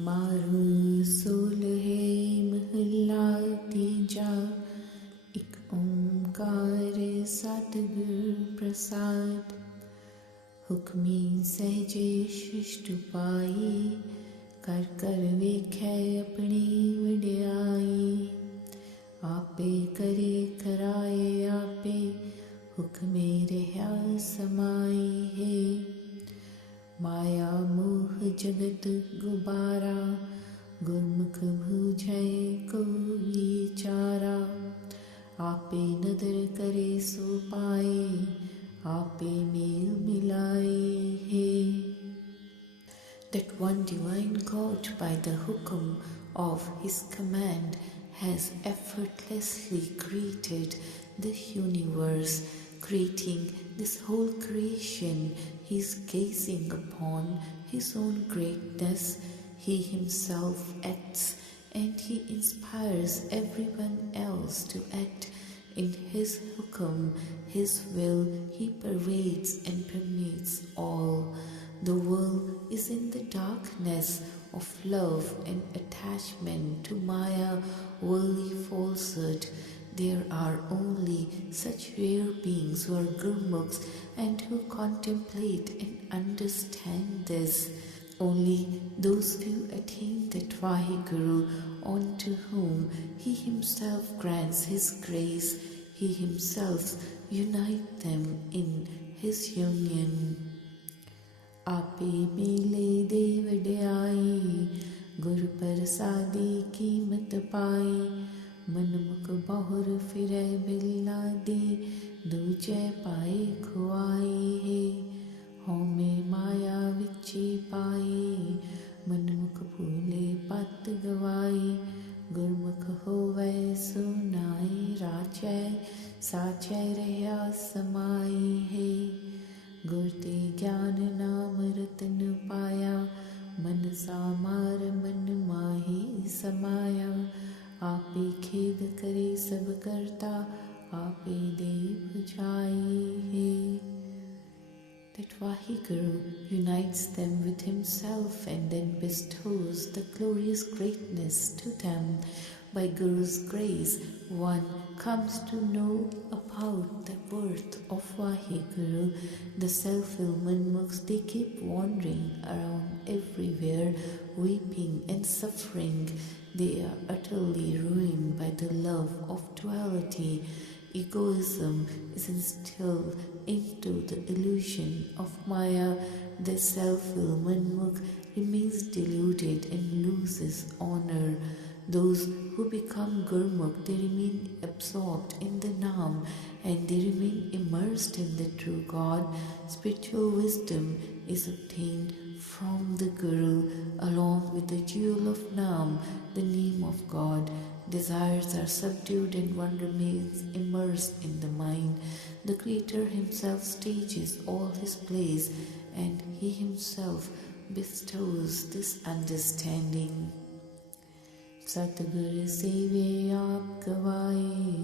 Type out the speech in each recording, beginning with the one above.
मारू सोलहे महला तीजा, एक ओंकार सतगुर प्रसाद। हुक्मी सहजे शिष्ट पाई, कर कर वेखै अपनी वड्याई। आपे करे कराए आपे, हुक्मे रहा समाई है। माया मोह जगत गुबारा, गुरमुख बूझै को विचारा। आपे नदर करे सो पाए, आपे मेल मिलाए है। That one divine God by the hukum of his command has effortlessly created the universe. Creating this whole creation, he is gazing upon his own greatness. He himself acts and he inspires everyone else to act in his hukum, his will. He pervades and permeates all. The world is in the darkness of love and attachment to Maya, worldly falsehood. There are only such rare beings who are Gurmukhs and who contemplate and understand this. Only those few attain that Vaheguru, unto whom he himself grants his grace. He himself unites them in his union. आपे मिले दे वड्याई, गुर प्रसादी कीमत पाई। मनमुख बहुर फिरै बिल्ला दे, दूजे पाए खुआई है। होमे माया विचे पाए, मनमुख भूले पत गवाई। गुरमुख होवै सुनाई राचै, साचै रहा समाई है। गुर ते ज्ञान नाम रतन पाया, मन सामार मन माही समाया। आपे खेद करे सब करता, आपे दे बुझाई है। That Vaheguru unites them with himself and then bestows the glorious greatness to them. By Guru's grace, one comes to know about the worth of Vaheguru. The self-willed Manmukhs, they keep wandering around everywhere, weeping and suffering. They are utterly ruined by the love of duality. Egoism is instilled into the illusion of Maya. The self-willed Manmukh remains deluded and loses honor. Those who become Gurmukh, they remain absorbed in the Naam and they remain immersed in the true God. Spiritual wisdom is obtained from the Guru along with the jewel of Naam, the name of God. Desires are subdued and one remains immersed in the mind. The Creator himself stages all his plays and he himself bestows this understanding. सतगुर सेवे आप गवाए,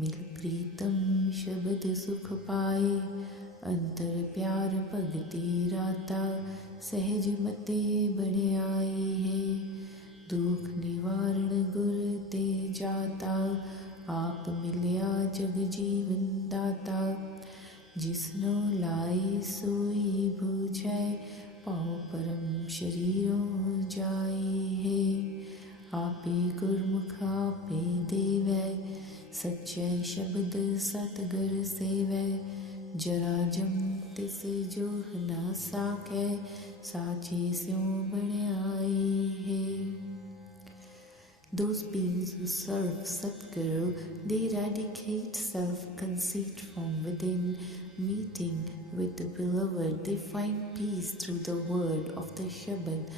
मिल प्रीतम शब्द सुख पाए। अंतर प्यार भगति राता, सहज मते बड़े आए है। दुख निवारण गुर ते जाता, आप मिल्या जग जीवन दाता। जिसनो लाई सोई बूझै, पाओ परम शरीरों जाए है। आपे गुरमुख आपे देवै, सच्चे शब्द सतगुर सेवै। जरा जम तिस जोह ना साकै, साचे स्यों बण आए है। Those beings who serve Satguru, they eradicate self-conceit from within. Meeting with the Beloved, they find peace through the word of the Shabad.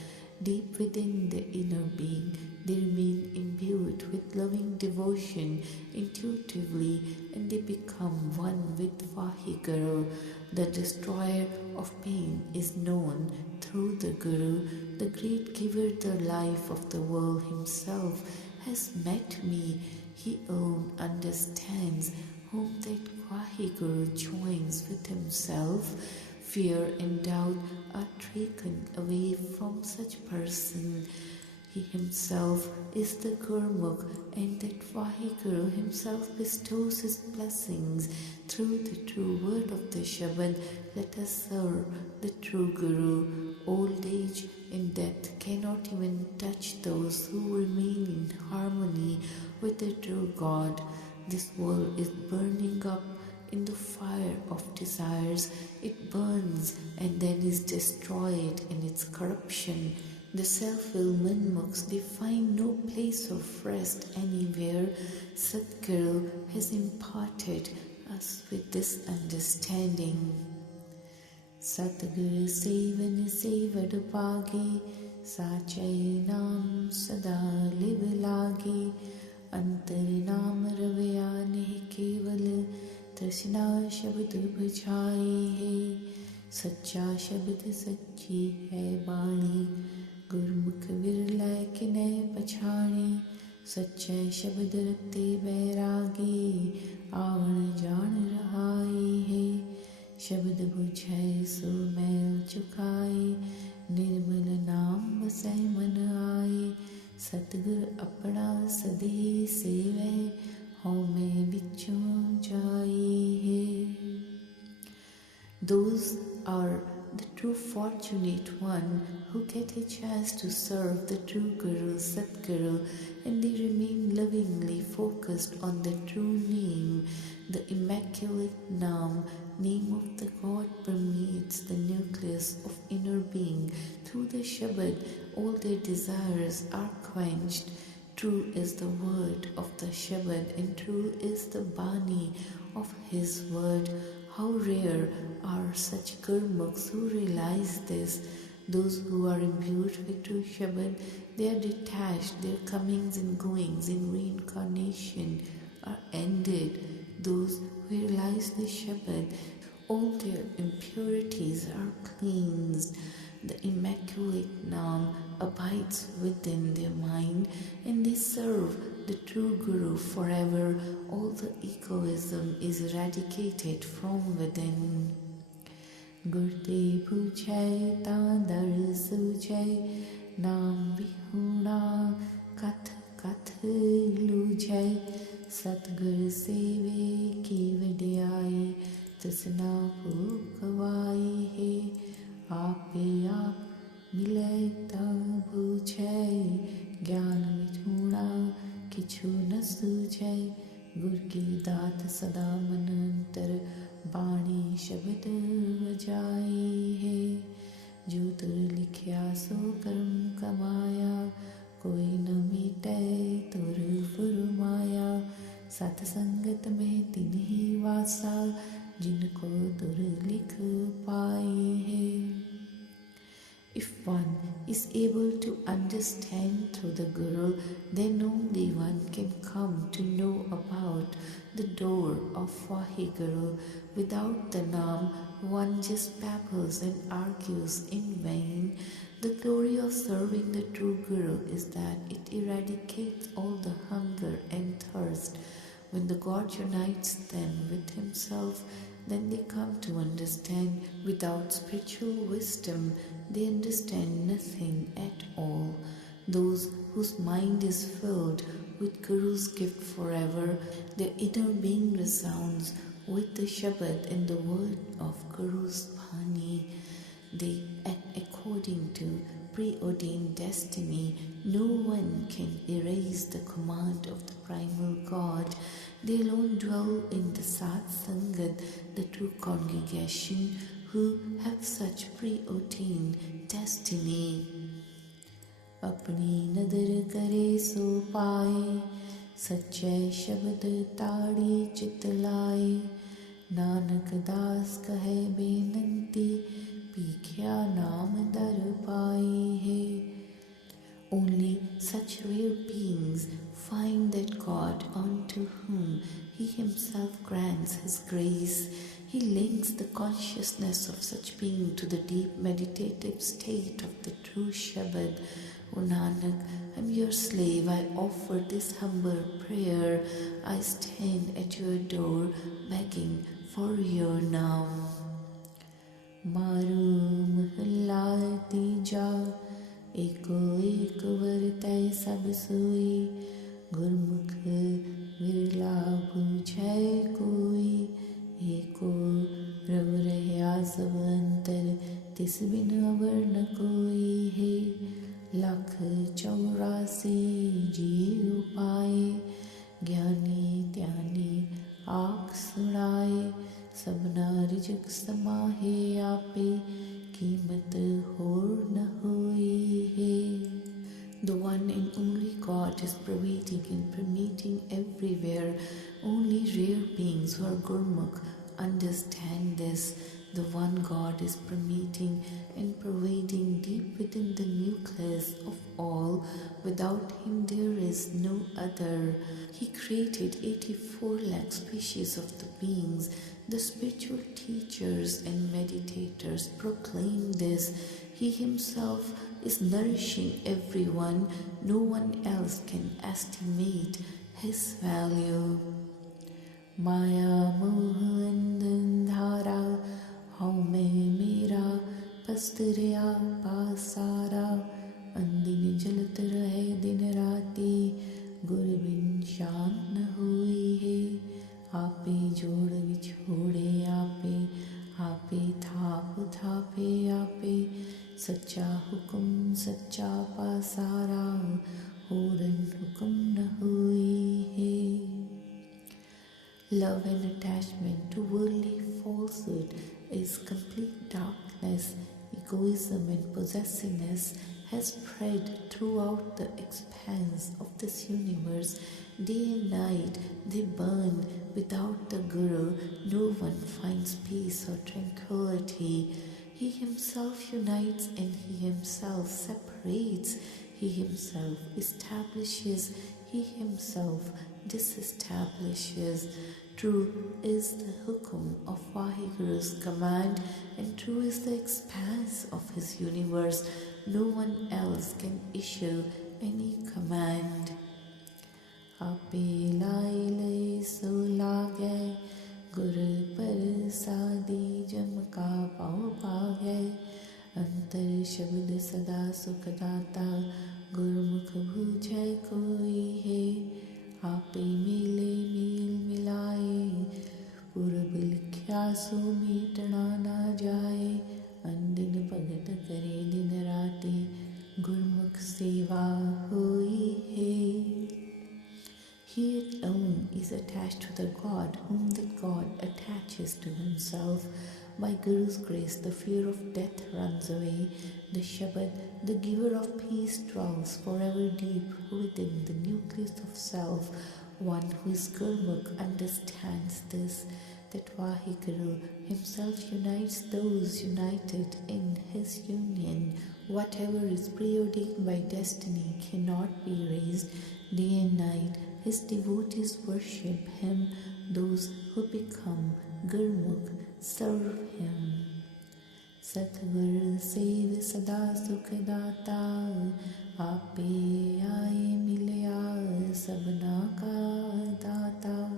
Deep within the inner being, they remain imbued with loving devotion intuitively and they become one with Vaheguru. The destroyer of pain is known through the Guru. The great giver, the life of the world himself has met me. He alone understands whom that Vaheguru joins with himself. Fear and doubt are taken away from such person. He himself is the Gurmukh, and that Vaheguru himself bestows his blessings through the true word of the Shabad. Let us serve the true Guru. Old age and death cannot even touch those who remain in harmony with the true God. This world is burning up in the fire of desires. It burns and then is destroyed in its corruption. The self-willed Manmukhs, they find no place of rest anywhere. Sadguru has imparted us with this understanding. Satguru sevan sevad page, sachai nam sada liv lage, antar nam ravya nehi keval, trishna shabd bujhai hai, sacha shabd sachi hai bani, गुरमुख विरलै किनै पछाणे, सच्चे शब्द रखते बैरागी, आवण जान रहाई है, शब्द बुझै सो मैल चुकाए, निर्मल नाम बसै मन आए, सतगुर अपना सदे सेवै, हौमै बिचों जाई है. Those are the true fortunate one who get a chance to serve the true Guru, Sadguru, and they remain lovingly focused on the true name. The immaculate name of the God permeates the nucleus of inner being. Through the Shabad, all their desires are quenched. True is the word of the Shabad, and true is the Bani of his word. How rare are such Gurmukhs who realize this. Those who are imbued with true Shabad, they are detached, their comings and goings in reincarnation are ended. Those who realize the Shabad, all their impurities are cleansed. The immaculate Nam abides within their mind, and they serve the true Guru forever. All the egoism is eradicated from within. Gurte puchai tandar sujai, Nam vihuna kath kath lujai, Satgur seve ki vidyai, Tasna pukavai he, आपे आप मिले तब पूछे, ज्ञान मिथुना किछु न सूझे, गुर की दात सदा मन अंतर, बाणी शब्द बजाई है, जो तुर लिखिया सो कर्म कमाया, कोई न मीटे तुर फुरमाया, सतसंगत में तिन्ही वासा, जिनको तुर लिख पाए है. If one is able to understand through the Guru, then only one can come to know about the door of Vaheguru. Without the Nam, one just babbles and argues in vain. The glory of serving the true Guru is that it eradicates all the hunger and thirst. When the God unites them with himself, then they come to understand. Without spiritual wisdom, they understand nothing at all. Those whose mind is filled with Guru's gift forever, their inner being resounds with the Shabad and the word of Guru's Bani. They act according to preordained destiny. No one can erase the command of the primal God. They alone dwell in the Sat Sangat, the true congregation, who have such preordained destiny. Apni nadar kare so paaye, sache shabad taadi chit laaye, Nanak das kahe benanti, Pikhya naam dar paaye hai. Only such rare beings find that God unto whom He Himself grants His grace. He links the consciousness of such being to the deep meditative state of the true Shabad. O Nanak, I am your slave. I offer this humble prayer. I stand at your door begging for your Naam. मारू महला तीजा, एको एक वरतै सब सोई, गुरमुख विरला बूझै कोई, एको प्रभ रहया सब अंतर, तिस बिन अवर न कोई है। लख 84 जीव पाए, ज्ञानी त्यानी आख सुनाए, सबना रिजक समाहे आपे, कीमत होर न होई है। The one and only God is pervading and permeating everywhere. Only rare beings who are Gurmukh understand this. The one God is permeating and pervading deep within the nucleus of all. Without him there is no other. He created 84 lakh species of the beings. The spiritual teachers and meditators proclaim this. He himself is nourishing everyone. No one else can estimate his value. Maya moha andhara, how mein mera pastarya pasara, andin jalat rahe din raati, gur bin shan na hui hai, आपे जोड़ विछोड़े आपे, आपे थाप थापे आपे, सच्चा हुक्म सच्चा पासारा, होरन हुक्म न हुई है। Love and attachment to worldly falsehood is complete darkness. Egoism and possessiveness has spread throughout the expanse of this universe. Day and night they burn. Without the Guru, no one finds peace or tranquility. He himself unites and he himself separates. He himself establishes, he himself disestablishes. True is the hukum of Vaheguru's command, and true is the expanse of his universe. No one else can issue any command. आपे लाई लई सो लागे, गुर प्रसादी जम का पाओ पागे, अंतर शब्द सदा सुखदाता, गुरमुख बूझै कोई है। आपे मिले मील मिलाए, पूरब लिख्या सो मीटना ना जाए, अंदिन भगत करे दिन राति, गुरमुख सेवा होई है। He alone is attached to the God, whom the God attaches to himself. By Guru's grace, the fear of death runs away. The Shabad, the giver of peace, dwells forever deep within the nucleus of self. One who is Gurmukh understands this, that Vaheguru himself unites those united in his union. Whatever is preordained by destiny cannot be raised. Day and night, his devotees worship him. Those who become Gurmukh serve him. Satgur Sev Sada Sukhdata, Ape Aaye Milya Sabna Ka Data,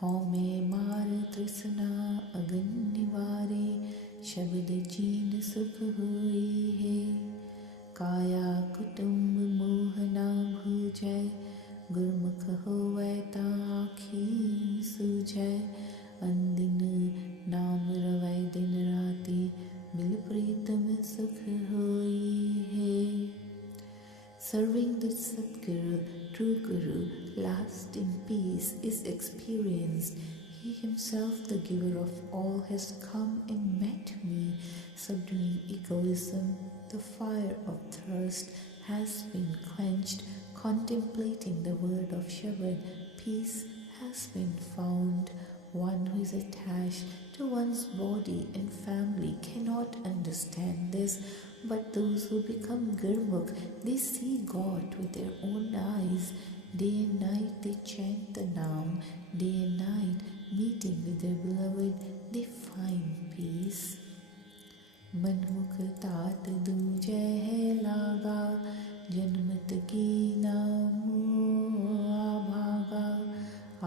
Home Mar Trisna Agan Nivare, Shabad Jeen Sukh Hui hai, Kaya Kutumb Mohana Bhujai, गुरमुख होवै ता आँखी सूझै, अंदिन नाम रवै दिन राति, मिल प्रीतम सुख होई है। Serving the Sadguru, true Guru, lasting peace is experienced. He himself, the giver of all, has come and met me. Subduing egoism, the fire of thirst has been quenched. Contemplating the word of Shabad, peace has been found. One who is attached to one's body and family cannot understand this, but those who become Gurmukh, they see God with their own eyes. Day and night they chant the Naam. Day and night, meeting with their beloved, they find peace. मनमुख तात दूजै है लागा, जन्मत की नामो आभागा,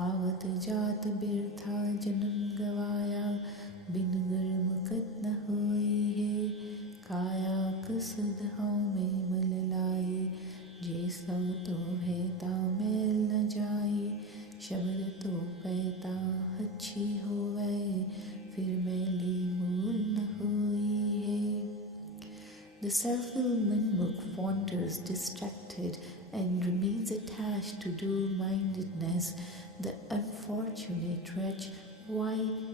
आवत जात बिरथा जन्म गवाया, बिन गुरमुखत न होय सो तो है ता मैल न जाए, शब्द तो पैता अच्छी होवे, फिर मैली मूल न होई है। The self-willed Manmukh wanders distracted and remains attached to dual-mindedness. The unfortunate wretch, why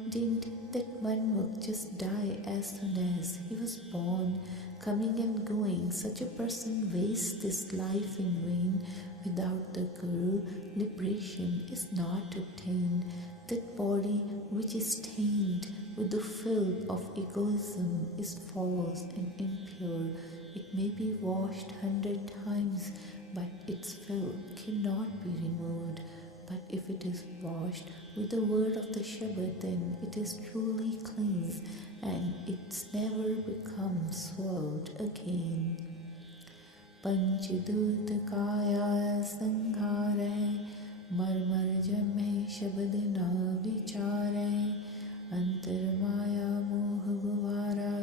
didn't that Manmukh just die as soon as he was born? Coming and going, such a person wastes this life in vain. Without the Guru, liberation is not obtained. That body which is stained with the filth of egoism is false and impure. It may be washed 100 times, but its filth cannot be removed. But if it is washed with the word of the Shabad, then it is truly cleansed and it never becomes swelled again. पंचदूत काया संघारे, मर मर जमे शब्द ना विचारे, अंतर माया मोह गुवारा,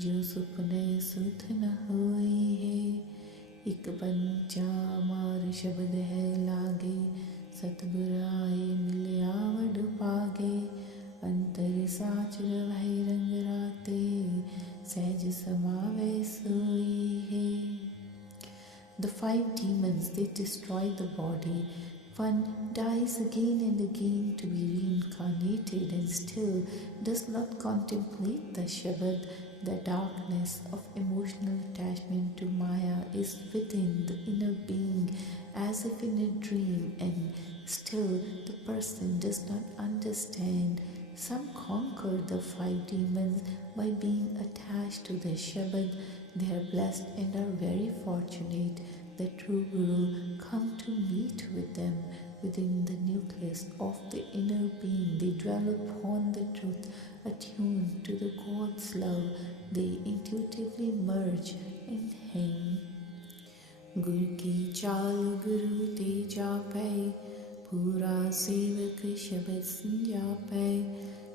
जो सुपने सुध न होई है। एक पंचा मार शब्द है लागे, सतगुर आए मिले आवड पागे, अंतर साच रवै रंग राते, सहज समावे सोई है। The 5 demons, they destroy the body. One dies again and again to be reincarnated and still does not contemplate the Shabad. The darkness of emotional attachment to Maya is within the inner being as if in a dream, and still the person does not understand. Some conquer the 5 demons by being attached to the Shabad. They are blessed and are very fortunate. The true Guru come to meet with them within the nucleus of the inner being. They dwell upon the truth, attuned to the God's love. They intuitively merge in Him. Guru ki chal Guru te jape, pura sevak shabad sanjape,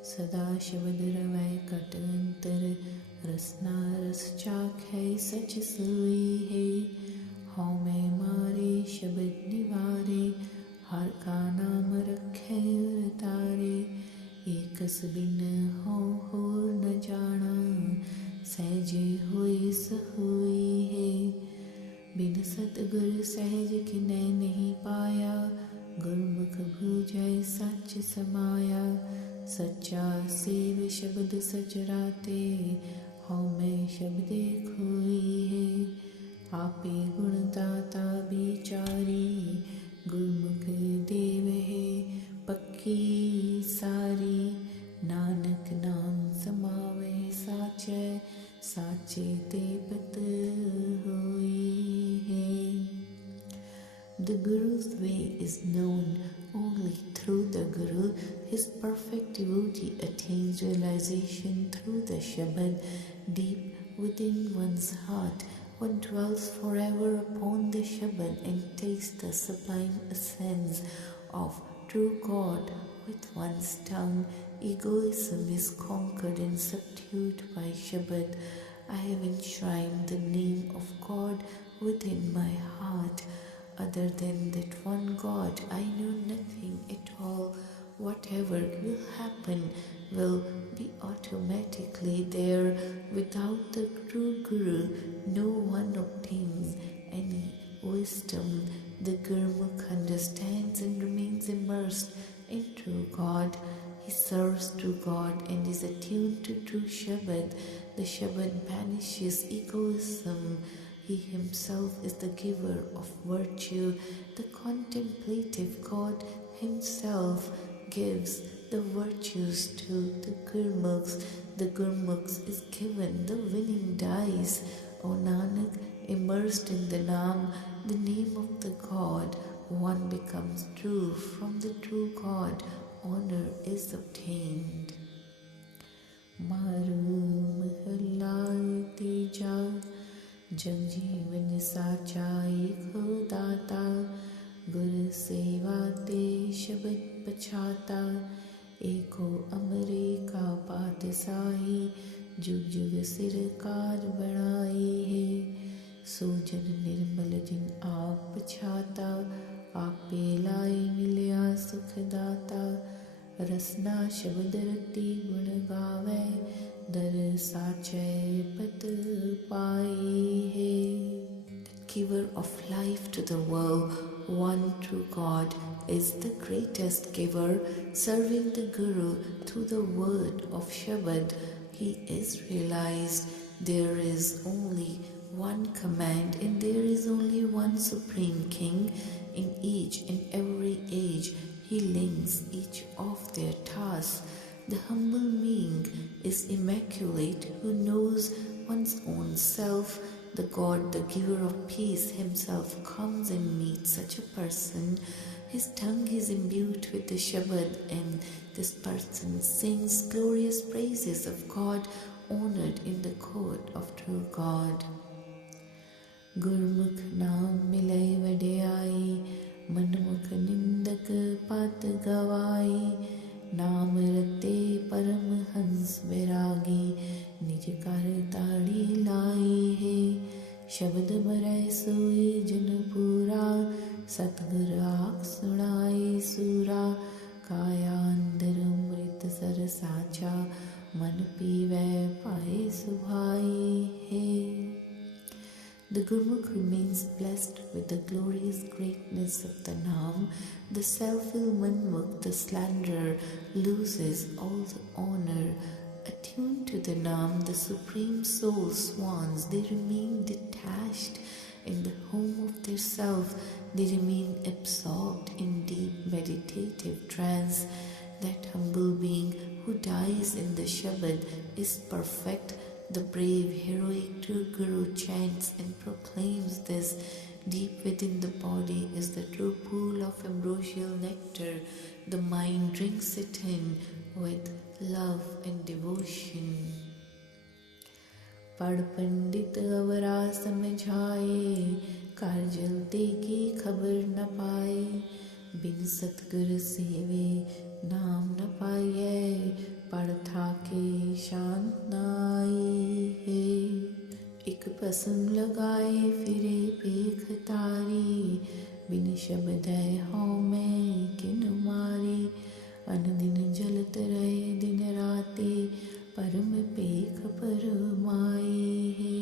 sada shabad ravai kat antar, रसना रस चाखे सच सोई है। हाँ मैं मारे शब्द निवारे, हर का नाम रखे और तारे, एकस बिन हो न जाना, सहजे हुए सहोई है। बिन सतगुर सहज किनै नहीं पाया, गुरमुख भूजै सच समाया, सच्चा सेव शब्द सचराते, हाँ मैं शब्दे खोई है। आपे गुणदाता बिचारी, गुरमुख देव है पक्की सारी, नानक नाम समावे साचे, साचे ते पत होई है। The Guru's way is known only through the Guru. His perfect devotee attains realization through the Shabad. Deep within one's heart, one dwells forever upon the Shabad and tastes the sublime essence of true God with one's tongue. Egoism is conquered and subdued by Shabad. I have enshrined the name of God within my heart. Other than that one God, I know nothing at all. Whatever will happen will be automatically there. Without the true Guru, no one obtains any wisdom. The Gurmukh understands and remains immersed in true God. He serves true God and is attuned to true Shabad. The Shabad banishes egoism. He himself is the giver of virtue. The contemplative God himself gives the virtues to the Gurmukhs. The Gurmukhs is given the winning dice. O Nanak, immersed in the Naam, the name of the God, one becomes true. From the true God, honor is obtained. Maru mahalla teja, जग जीवन साचा एक हो दाता, गुर सेवा ते शब्द पछाता, एक हो अमरे का पातशाही, जुग जुग सिर कार बढ़ाई है। सो जन निर्मल जिन आप दाता रसना शब्द रति गुण गावे दर साचे पत पाई है. Giver of life to the world, one true God, is the greatest giver, serving the Guru through the word of Shabad. He is realized. There is only one command and there is only one Supreme King. In each and every age, He links each of their tasks. The humble being is immaculate who knows one's own self. The God, the giver of peace himself comes and meets such a person. His tongue is imbued with the Shabad and this person sings glorious praises of God, honored in the court of true God. Gurmukh naam milai vadiyai, manmukh nindak pat gawai, नाम रते परम हंस बैरागी निज कर ताड़ी लाई है. शब्द मरै सोई जन पूरा सतगुर आख सुनाई सूरा. काया अंदर अमृत सर साचा मन पीवै पाए सुभाई है. The Gurmukh remains blessed with the glorious greatness of the Naam. The self-willed Manmukh, the slanderer, loses all the honor. Attuned to the Naam, the supreme soul swans, they remain detached in the home of their self. They remain absorbed in deep meditative trance. That humble being who dies in the Shabad is perfect. The brave, heroic true Guru chants and proclaims this. Deep within the body is the true pool of ambrosial nectar. The mind drinks it in with love and devotion. पढ़ पंडित अवरा समझाए, कारजल ते की खबर न पाए. बिन सतगुर सेवे नाम न पाइए, पढ़ थाके शांत नाई है. एक पसम लगाए फिरे पेख तारी, बिन शब्द हौं में किन मारी. अन दिन जलत रहे दिन राते, परम पेख पर माई है.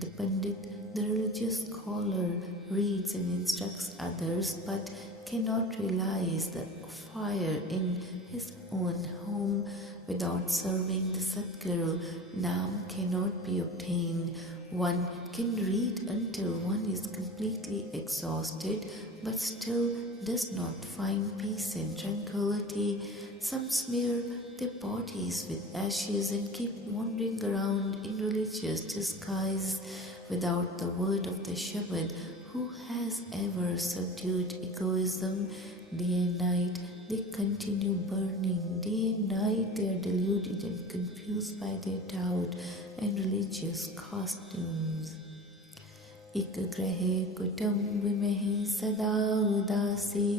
The Pandit, the religious scholar, reads and instructs others but cannot realize the fire in his own home. Without serving the Sadguru, Naam cannot be obtained. One can read until one is completely exhausted but still does not find peace and tranquility. Some smear their bodies with ashes and keep wandering around in religious disguise. Without the word of the Shabad, who has ever subdued egoism? Day and night they continue burning. Day and night they are deluded and confused by their doubt and religious costumes. एक ग्रह कुटुंब में ही सदा उदासी,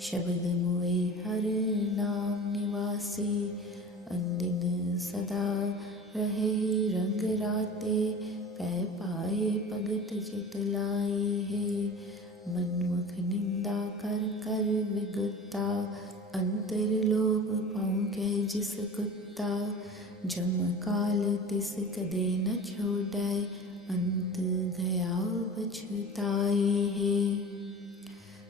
शब्द मुए हर नाम निवासी. अंदिन सदा रहे रंग राते, पै पाए भगत चित लाई है. मनमुख निंदा कर कर विगुता, अंतर लोभ पाऊं कै जिस कुत्ता. जम काल तिस कदे न छोड़ै, अंत गया पछताई है.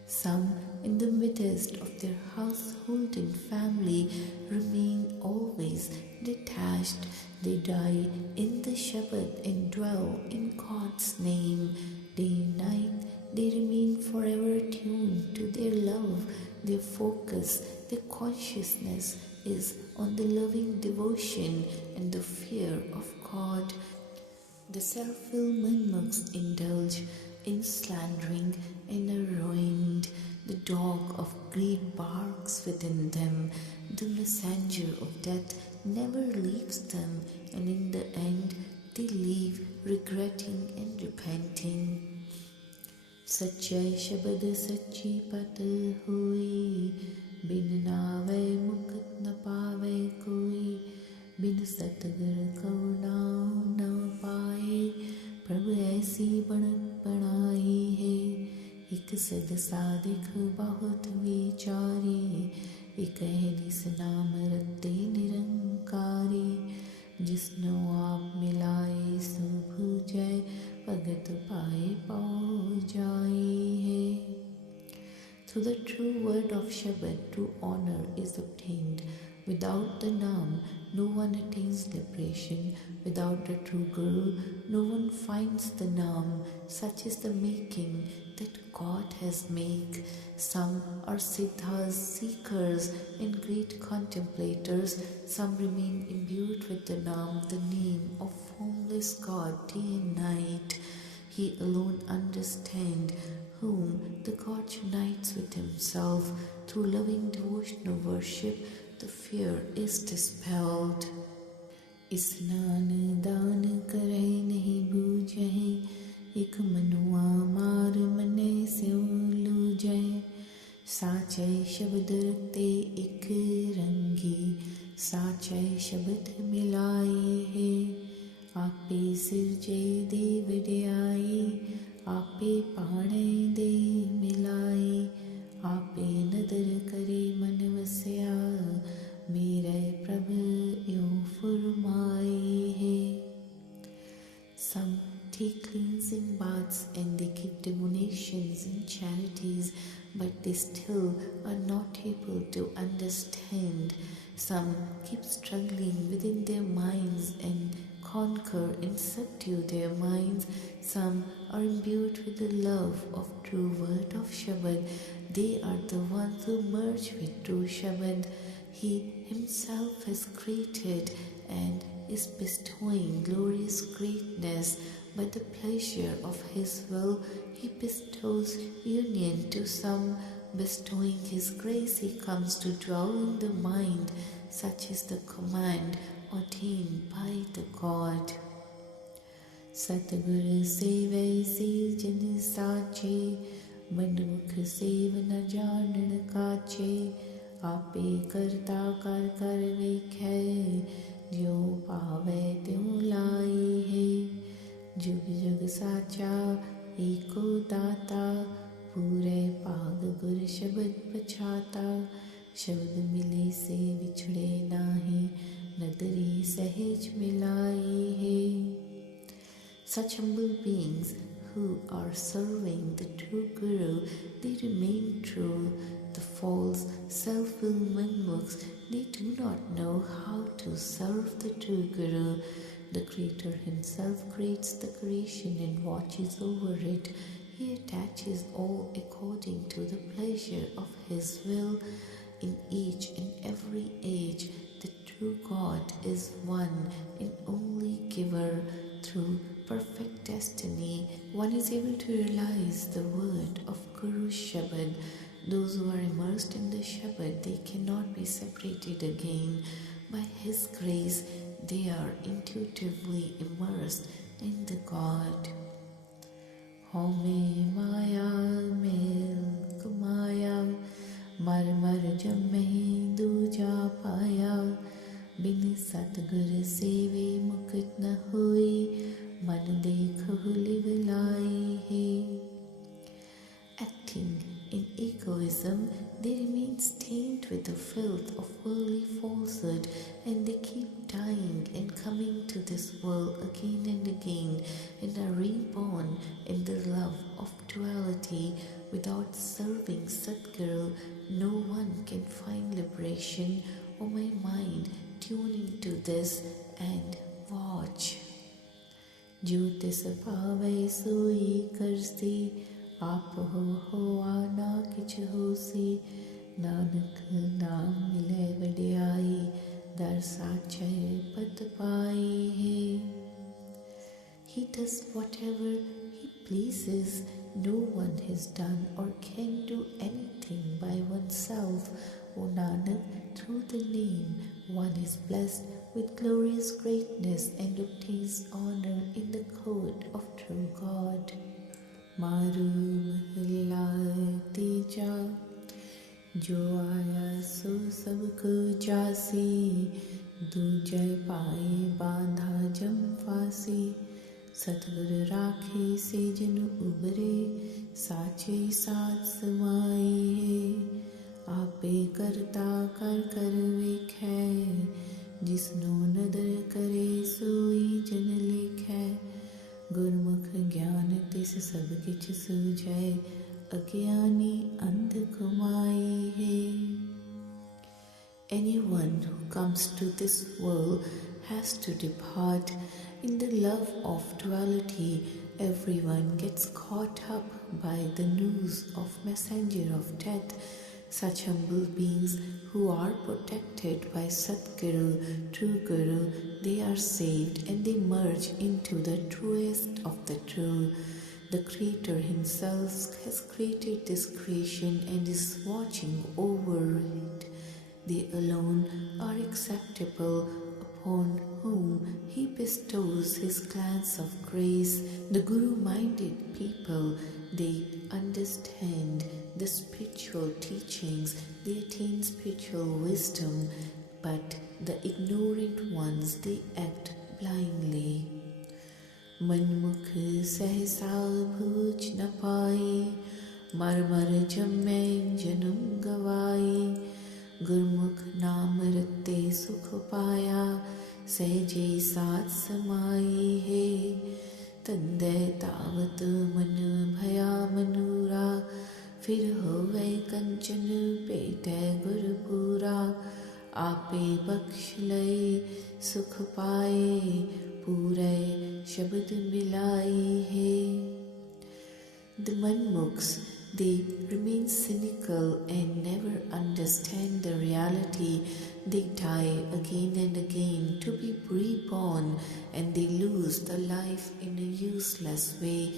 Some in the midst of their household and family remain always detached. They die in the Shabad and dwell in God's name. Day and night they remain forever tuned to their love. Their focus, their consciousness is on the loving devotion and the fear of God. The self-willed monks indulge in slandering and are ruined. The dog of greed barks within them. The messenger of death never leaves them, and in the end they leave regretting and repenting. सच्चे शब्द सच्ची पत हुई, बिन नावे मुक्त न पावे कोई. बिन सतगुर को नाम न पाए, प्रभु ऐसी बनत बनाई है. एक एक सिद्ध साधिक बहुत विचारी, एक है निस नाम रते निरंकारी, जिसनो आप मिलाए सो भुजै, भगत पाए पाओ जाए है। Through the true word of Shabad, true honor is obtained. Without the Naam, no one attains liberation. Without the true Guru, no one finds the Naam. Such is the making that God has made. Some are siddhas, seekers, and great contemplators. Some remain imbued with the Naam, the name of formless God, day and night. He alone understands whom the God unites with himself. Through loving devotional worship, the fear is dispelled. स्नान दान करे नहीं बूझे, एक मनुआ मार मने स्यों लूझे, साचे शब्द रखते एक रंगी, साचे शब्द मिलाए है। आपे सिरजे दे वड्याई, आपे पाणे दे मिलाए, आपे नदर करे मन वस्या, मेरे प्रभु यूं फरमाए है। Some take cleansing baths and they give donations and charities, but they still are not able to understand. Some keep struggling within their minds and conquer and subdue their minds. Some are imbued with the love of true word of Shabad. They are the ones who merge with true Shabad. He himself has created and is bestowing glorious greatness. By the pleasure of his will, he bestows union to some. Bestowing his grace, he comes to dwell in the mind. Such is the command ordained by the God. Satguru sevai se jan sache, manmukh sev na janan kache, आपे करता कर कर वेखै, जो पावे त्यों लाई है। जुग जुग साचा एको दाता, पूरे पाग गुर शब्द पछाता, शब्द मिले से बिछड़े नाही, नदरी सहज मिलाई है। Such humble beings who are serving the true Guru, they remain true. The false, self-willed manmukhs, they do not know how to serve the true Guru. The Creator himself creates the creation and watches over it. He attaches all according to the pleasure of his will. In each and every age, the true God is one and only giver. Through perfect destiny, one is able to realize the word of Guru Shabad. Those who are immersed in the Shabad, they cannot be separated again. By His grace, they are intuitively immersed in the God. Home Maya Milk Maya, Mar Mar Jamme Duja Paya, Bin Satgur Seve Mukut Na Hui, Man Dekho Liv Lai Hai. Acting in egoism, they remain stained with the filth of worldly falsehood, and they keep dying and coming to this world again and again, and are reborn in the love of duality. Without serving Sadguru, no one can find liberation. O my mind, tune into this and watch. Jo tis paavai soi karsi, आप हो आना किछ होसी, नानक नाम मिले वड्याई, दर साचे पद पाई है। He does whatever he pleases. No one has done or can do anything by oneself. O Nanak, through the name, one is blessed with glorious greatness and obtains honor in the court of true God. मारू महला तीजा, जो आया सो सबको जासी, दूजे पाए बांधा जम फांसी, सतगुर राखे से जन उबरे, साचे साथ समाई है। आपे करता कर कर वेखै, जिसनो नदर करे सोई जन लेखै। गुरमुख ज्ञान तिस सब किछ सूझै, अज्ञानी अंध घुमाई है। Anyone who comes to this world has to depart. In the love of duality, everyone gets caught up by the news of messenger of death. Such humble beings who are protected by Satguru, True Guru, they are saved and they merge into the truest of the true. The Creator Himself has created this creation and is watching over it. They alone are acceptable, upon whom He bestows His glance of grace. The Guru-minded people, they understand the spiritual teachings, they attain spiritual wisdom, but the ignorant ones, they act blindly. मनमुख सहसा भूच न पाए, मर मर जम्मै जन्म गवाए। गुरमुख नाम रते सुख पाया, सहजे साथ समाई है। तंदै तावत मन भया मनूरा, फिर होवै कंचन पेटै गुरपुरा। आपे बख्श लय सुख पाए, पूरै शब्द मिलाई है। The manmukhs, they remain cynical and never understand the reality. They die again and again to be reborn, and they lose the life in a useless way.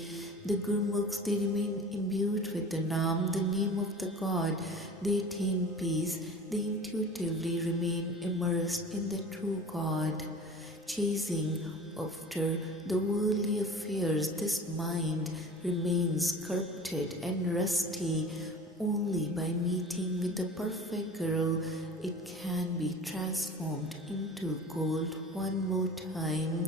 The Gurmukhs, they remain imbued with the Naam, the name of the God. They attain peace. They intuitively remain immersed in the true God. Chasing after the worldly affairs, this mind remains corrupted and rusty. Only by meeting with the perfect Guru, it can be transformed into gold one more time.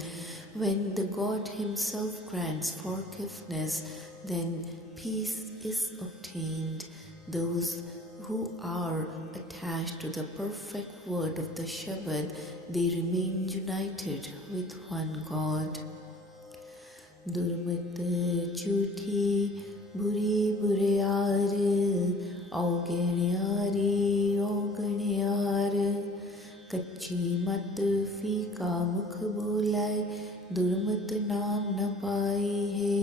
When the God Himself grants forgiveness, then peace is obtained. Those who are attached to the perfect word of the Shabad, they remain united with one God. Durmat chuthi buri buriyar, auganiyari auganiyar. Kachi mat fika mukh bolai, durmat naam na pai hai.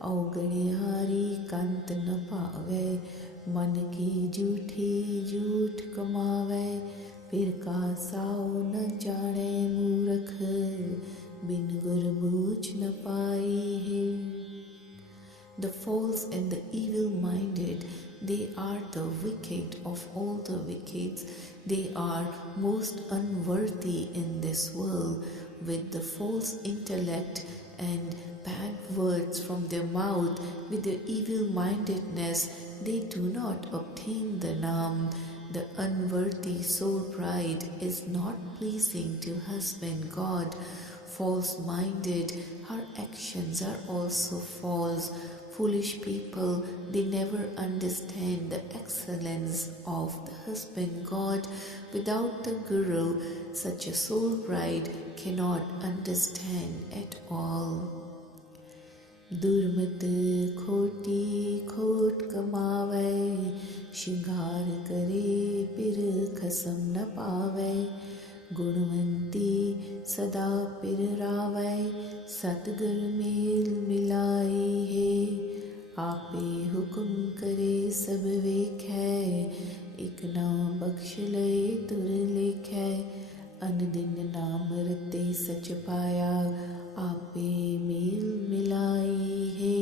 Auganiyari kant na paave, मन की झूठी झूठ कमावे। फिर का Sao न जाने मूरख, बिन गुर बूझ न पाई है। The false and the evil-minded, they are the wicked of all the wickeds. They are most unworthy in this world. With the false intellect and bad words from their mouth, with their evil-mindedness, they do not obtain the Naam. The unworthy soul pride is not pleasing to husband God. False-minded, her actions are also false. Foolish people, they never understand the excellence of the husband God. Without the Guru, such a soul bride cannot understand at all. दुर्मत खोटी खोट कमावे, श्रृंगार करे पिर खसम न पावे। गुणवंती सदा पिर रावै, सतगुर मेल मिलाई है। आपे हुक्म करे सब वेखै, एक ना बख्श लय तुर लेखै। अन दिन नाम रते सच पाया, आपे मेल मिलाई है।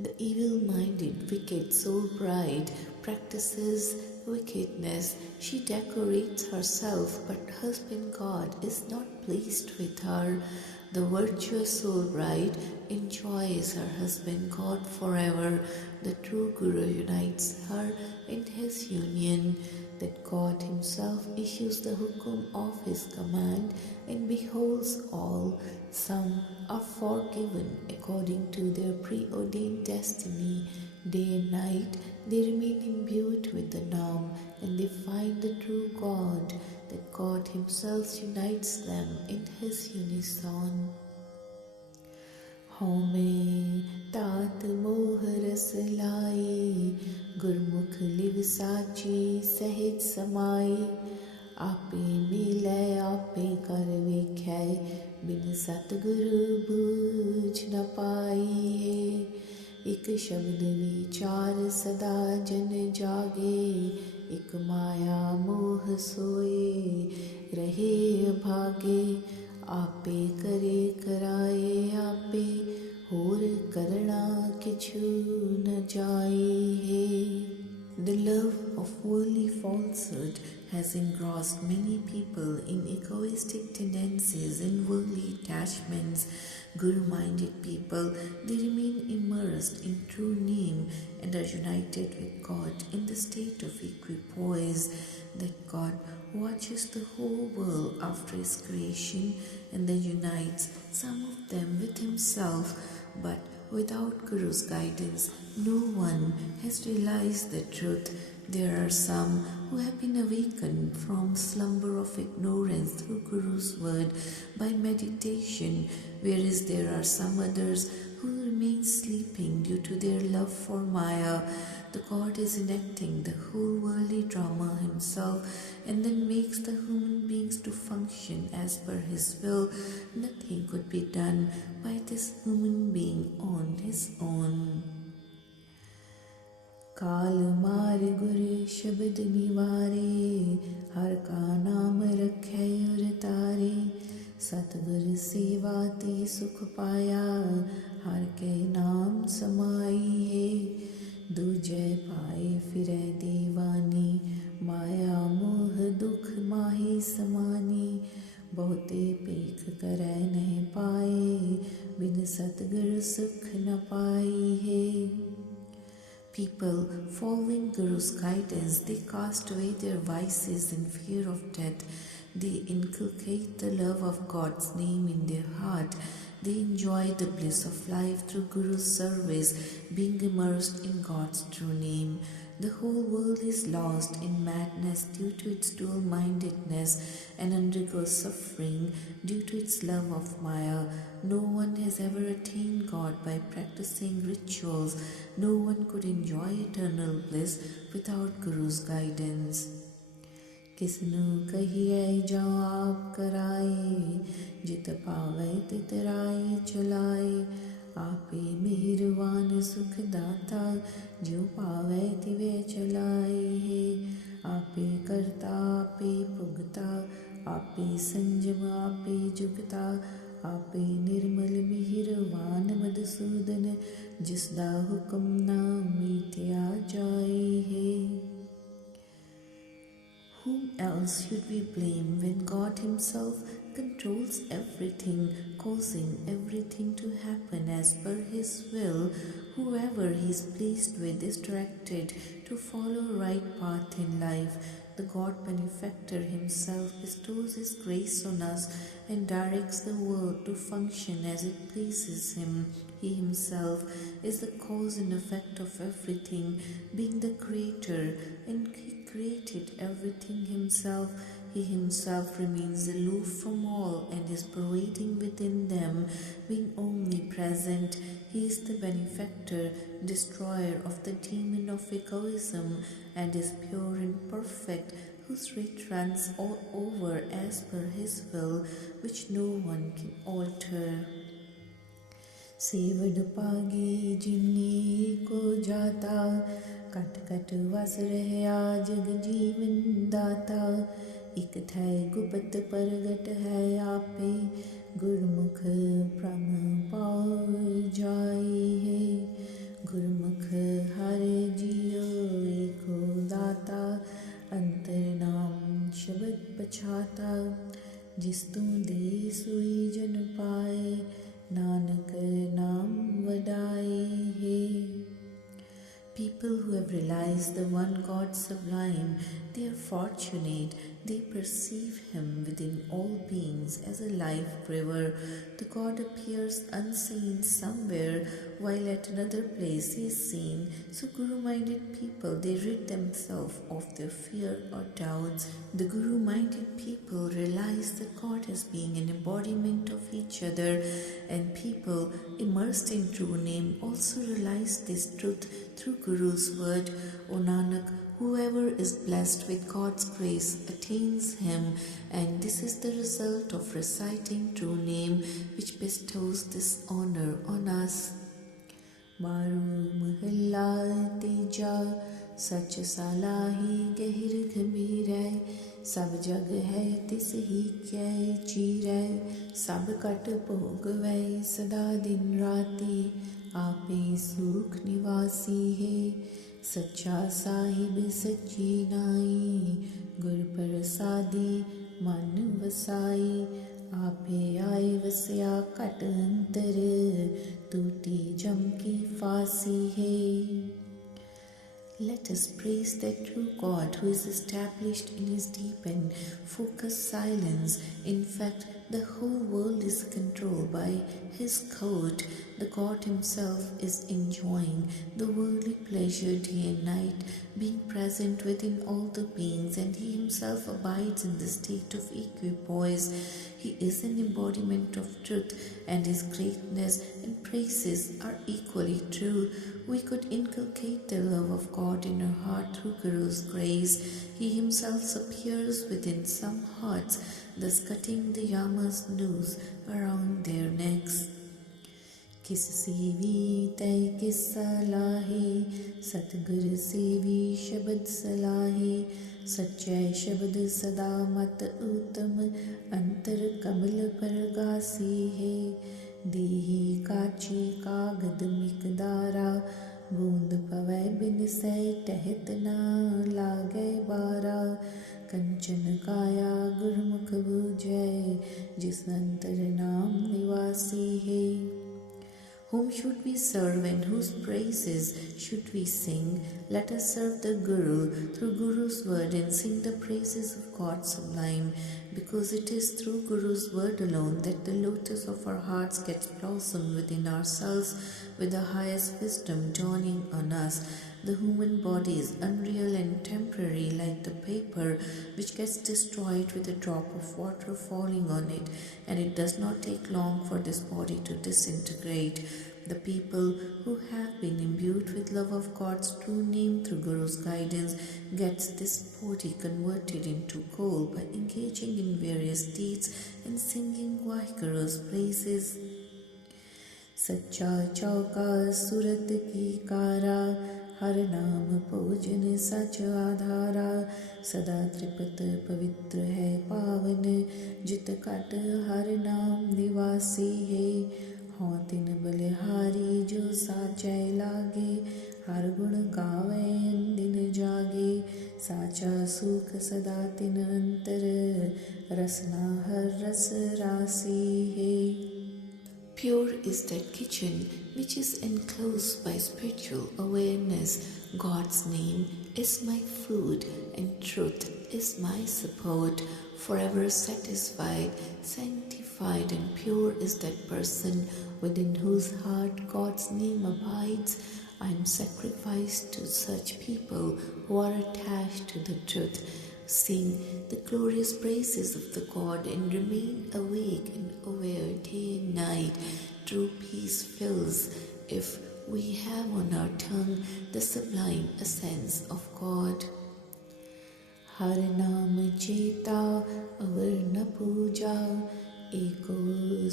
The evil-minded, wicked soul bride practices wickedness. She decorates herself, but husband God is not pleased with her. The virtuous soul bride enjoys her husband God forever. The true Guru unites her in his union. That God Himself issues the hukum of His command, and beholds all. Some are forgiven according to their preordained destiny. Day and night they remain imbued with the Naam, and they find the true God, that God Himself unites them in His unison. Home तात मोह रस लाए, गुरमुख live साची सहज समाए, आपे मिलै आपे कर वेखै, बिन सतगुरु बूझ न पाई है। एक शब्द विचार सदा जन जागे, एक माया मोह सोए रहे अभागे, आपे करे कराए आपे, होर करना किछु न जाए है। The love of worldly falsehood has engrossed many people in egoistic tendencies and worldly attachments. Guru-minded people, they remain immersed in true name and are united with God in the state of equipoise, that God watches the whole world after His creation and then unites some of them with Himself. But without Guru's guidance, no one has realized the truth. There are some who have been awakened from slumber of ignorance through Guru's word by meditation, whereas there are some others who remain sleeping due to their love for Maya. The God is enacting the whole worldly drama Himself and then makes the human beings to function as per His will. Nothing could be done by this human being on his own. काल मार गुर शब्द निवारे, हर का नाम रखे और तारे, सतगुर सेवा ते सुख पाया, हर के नाम समाई है। दूजे पाए फिरे दीवानी, माया मोह दुख माही समानी, बहुते पेख करे नहीं पाए, बिन सतगुर सुख न पाई है। People following Guru's guidance, they cast away their vices and fear of death. They inculcate the love of God's name in their heart. They enjoy the bliss of life through Guru's service, being immersed in God's true name. The whole world is lost in madness due to its dual-mindedness and undergoes suffering due to its love of Maya. No one has ever attained God by practicing rituals. No one could enjoy eternal bliss without Guru's guidance. किसनु कहिए जो आप कराए, जित पावे तित राय चलाए, आपे मेहरबान सुख दाता, जो पावे तिवे चलाए है। आपे करता आपे पुगता, आपे संजम आपे जुगता, आपे निर्मल मेहरबान मधुसूदन, जिसदा हुक्म ना मीठिया जाए है। Whom else should we blame when God Himself controls everything, causing everything to happen as per His will? Whoever He is pleased with is directed to follow right path in life. The God Benefactor Himself bestows His grace on us and directs the world to function as it pleases Him. He Himself is the cause and effect of everything, being the Creator, and He created everything Himself. He Himself remains aloof from all and is pervading within them, being omnipresent. He is the benefactor, destroyer of the demon of egoism, and is pure and perfect, whose reign runs all over as per His will, which no one can alter. Saved Pagi जिमनी को जाता, cut cut वस रहया जग जीवन दाता, इक थै गुपत परगट है आपे, गुरमुख प्रम पाओ जाए है। गुरमुख हर जियो एको दाता, अंतर नाम शब्द पछाता, जिस तू दे सुई जन पाए, नानक नाम वडाए है। People who have realized the one God sublime, they are fortunate. they perceive him within all beings as a life giver. The God appears unseen somewhere, while at another place he is seen. So Guru-minded people, they rid themselves of their fear or doubts. The Guru-minded people realize that God as being an embodiment of each other, and people immersed in true name also realize this truth through Guru's word. O Nanak, whoever is blessed with God's grace attains him, and this is the result of reciting true name, which bestows this honor on us. Maru Mahalla Teja Sach Salahi Gahir Ghambirai Sab Jag Hai Tis Hi Kyai Chirai Sab Kat Bhog Vai Sada Din Rati Ape Sukh Nivasi Hai Sacha Sahib Sachi Nai Gur Prasadi Man Vasai Ape Aai Vasya Kat Antar Tuti Jam Ki Fasi Hai. Let us praise that true God who is established in his deep and focused silence. In fact, the whole world is controlled by his code. The God himself is enjoying the worldly pleasure day and night, being present within all the beings, and he himself abides in the state of equipoise. He is an embodiment of truth, and his greatness and praises are equally true. We could inculcate the love of God in our heart through Guru's grace. He himself appears within some hearts, thus cutting the yamas noose around their necks. किस सेवी तय किस सलाहे सतगुर सेवी शब्द सलाहे सच्चे शब्द सदा मत उत्तम अंतर कमल परगासी है देही काची कागद मिकदारा बूंद पवै बिन सै टहत ना लागे बारा कंचन काया गुरमुख बूझै जिस अंतर नाम निवासी है. Whom should we serve and whose praises should we sing? Let us serve the Guru through Guru's word and sing the praises of God sublime, because it is through Guru's word alone that the lotus of our hearts gets blossomed within ourselves with the highest wisdom dawning on us. The human body is unreal and temporary, like the paper which gets destroyed with a drop of water falling on it, and it does not take long for this body to disintegrate. The people who have been imbued with love of God's true name through Guru's guidance gets this body converted into gold by engaging in various deeds and singing Vaheguru's praises. Sacha chauka surat ki kara हर नाम भोजन सच आधारा सदा त्रिपत पवित्र है पावन जित cut हर नाम निवासी है हों तिन बलिहारी जो साचै लागे हर गुण गावे दिन जागे साचा सुख सदा तिन अंतर रसना हर रस रासी है. Pure is that kitchen which is enclosed by spiritual awareness. God's name is my food and truth is my support. Forever satisfied, sanctified and pure is that person within whose heart God's name abides. I am sacrificed to such people who are attached to the truth. Sing the glorious praises of the God and remain awake and aware day and night. True peace fills if we have on our tongue the sublime essence of God. Har naam cheta avarna puja eko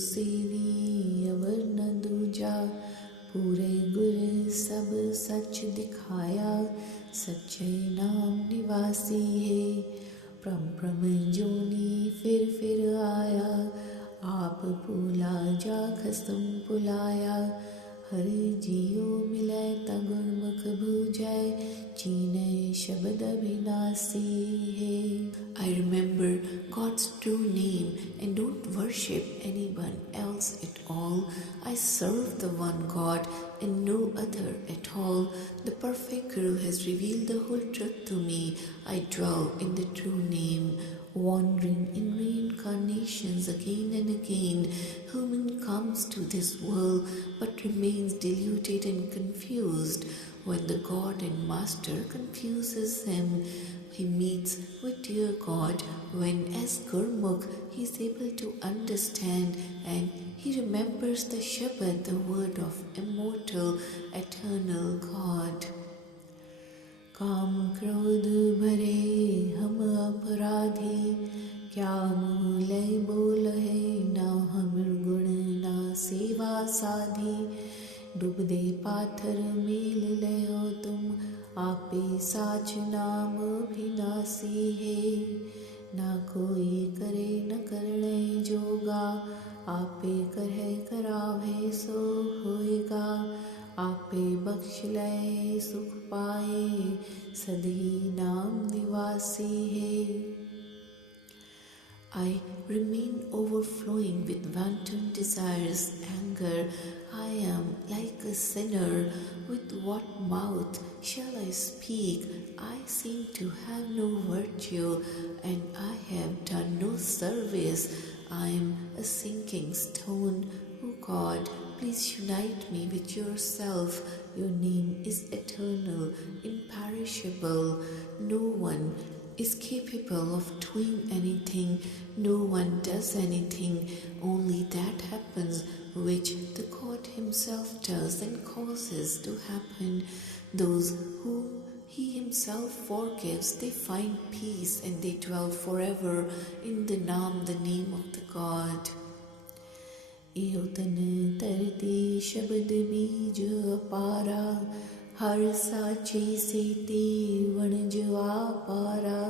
sevi avarna duja पूरे गुर सब सच दिखाया सच्चे नाम निवासी है प्रम प्रम जोनी फिर आया आप भूला जा खसम पुलाया हर जियो मिले ता गुरमुख बूझै चीने शब्द अविनाशी है. I remember God's true name and don't worship anyone else at all. I serve the one God and no other at all. The perfect Guru has revealed the whole truth to me. I dwell in the true name. wandering in reincarnations again and again. Human comes to this world but remains deluded and confused. When the God and Master confuses him, he meets with dear God when as Gurmukh he is able to understand, and he remembers the Shabad, the word of immortal, eternal God. काम क्रोध भरे हम अपराधी, क्या मुँह लय बोल है ना हमर गुण ना सेवा साधी। डूब दे पाथर मेल लयो तुम, आपे साच नाम अभिनासी है। ना कोई करे न करने जोगा, आपे करहे करावे सो होएगा। आपे बख्श लय सुख पाए, सदही नाम निवासी है। I remain overflowing with wanton desires, anger. I am like a sinner. With what mouth shall I speak? I seem to have no virtue, and I have done no service. I am a sinking stone. O God, please unite me with yourself. Your name is eternal, imperishable. No one is capable of doing anything. No one does anything. Only that happens which the God himself does and causes to happen. Those whom he himself forgives, they find peace and they dwell forever in the name of the God. इहोतन तरती शब्द बीज अपारा, हर साचे सेते वणजवा पारा।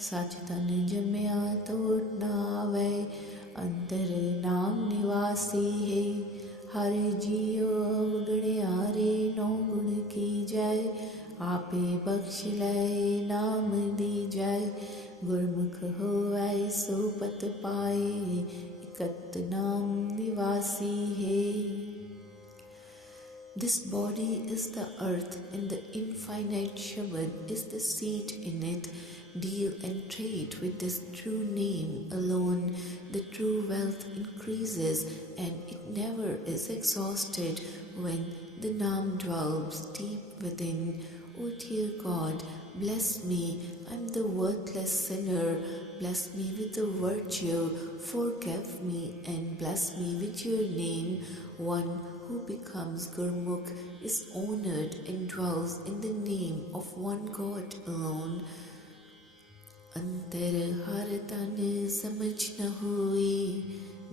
सच तन जम्या तोट न आवे, अंतर नाम निवासी है। हर जियो अवगणयारे नौ गुण की जाय, आपे बख्श लय नाम दी जाय। गुरमुख होवै सो पत पाए, इकत नाम निवासी है। This body is the earth, and the infinite Shabad is the seed in it. Deal and trade with this true name alone. The true wealth increases, and it never is exhausted when the Naam dwells deep within. O dear God, bless me. I'm the worthless sinner. Bless me with the virtue. Forgive me and bless me with your name. One who becomes Gurmukh is honored and dwells in the name of one God alone. अंतर हर तन समझ न होई,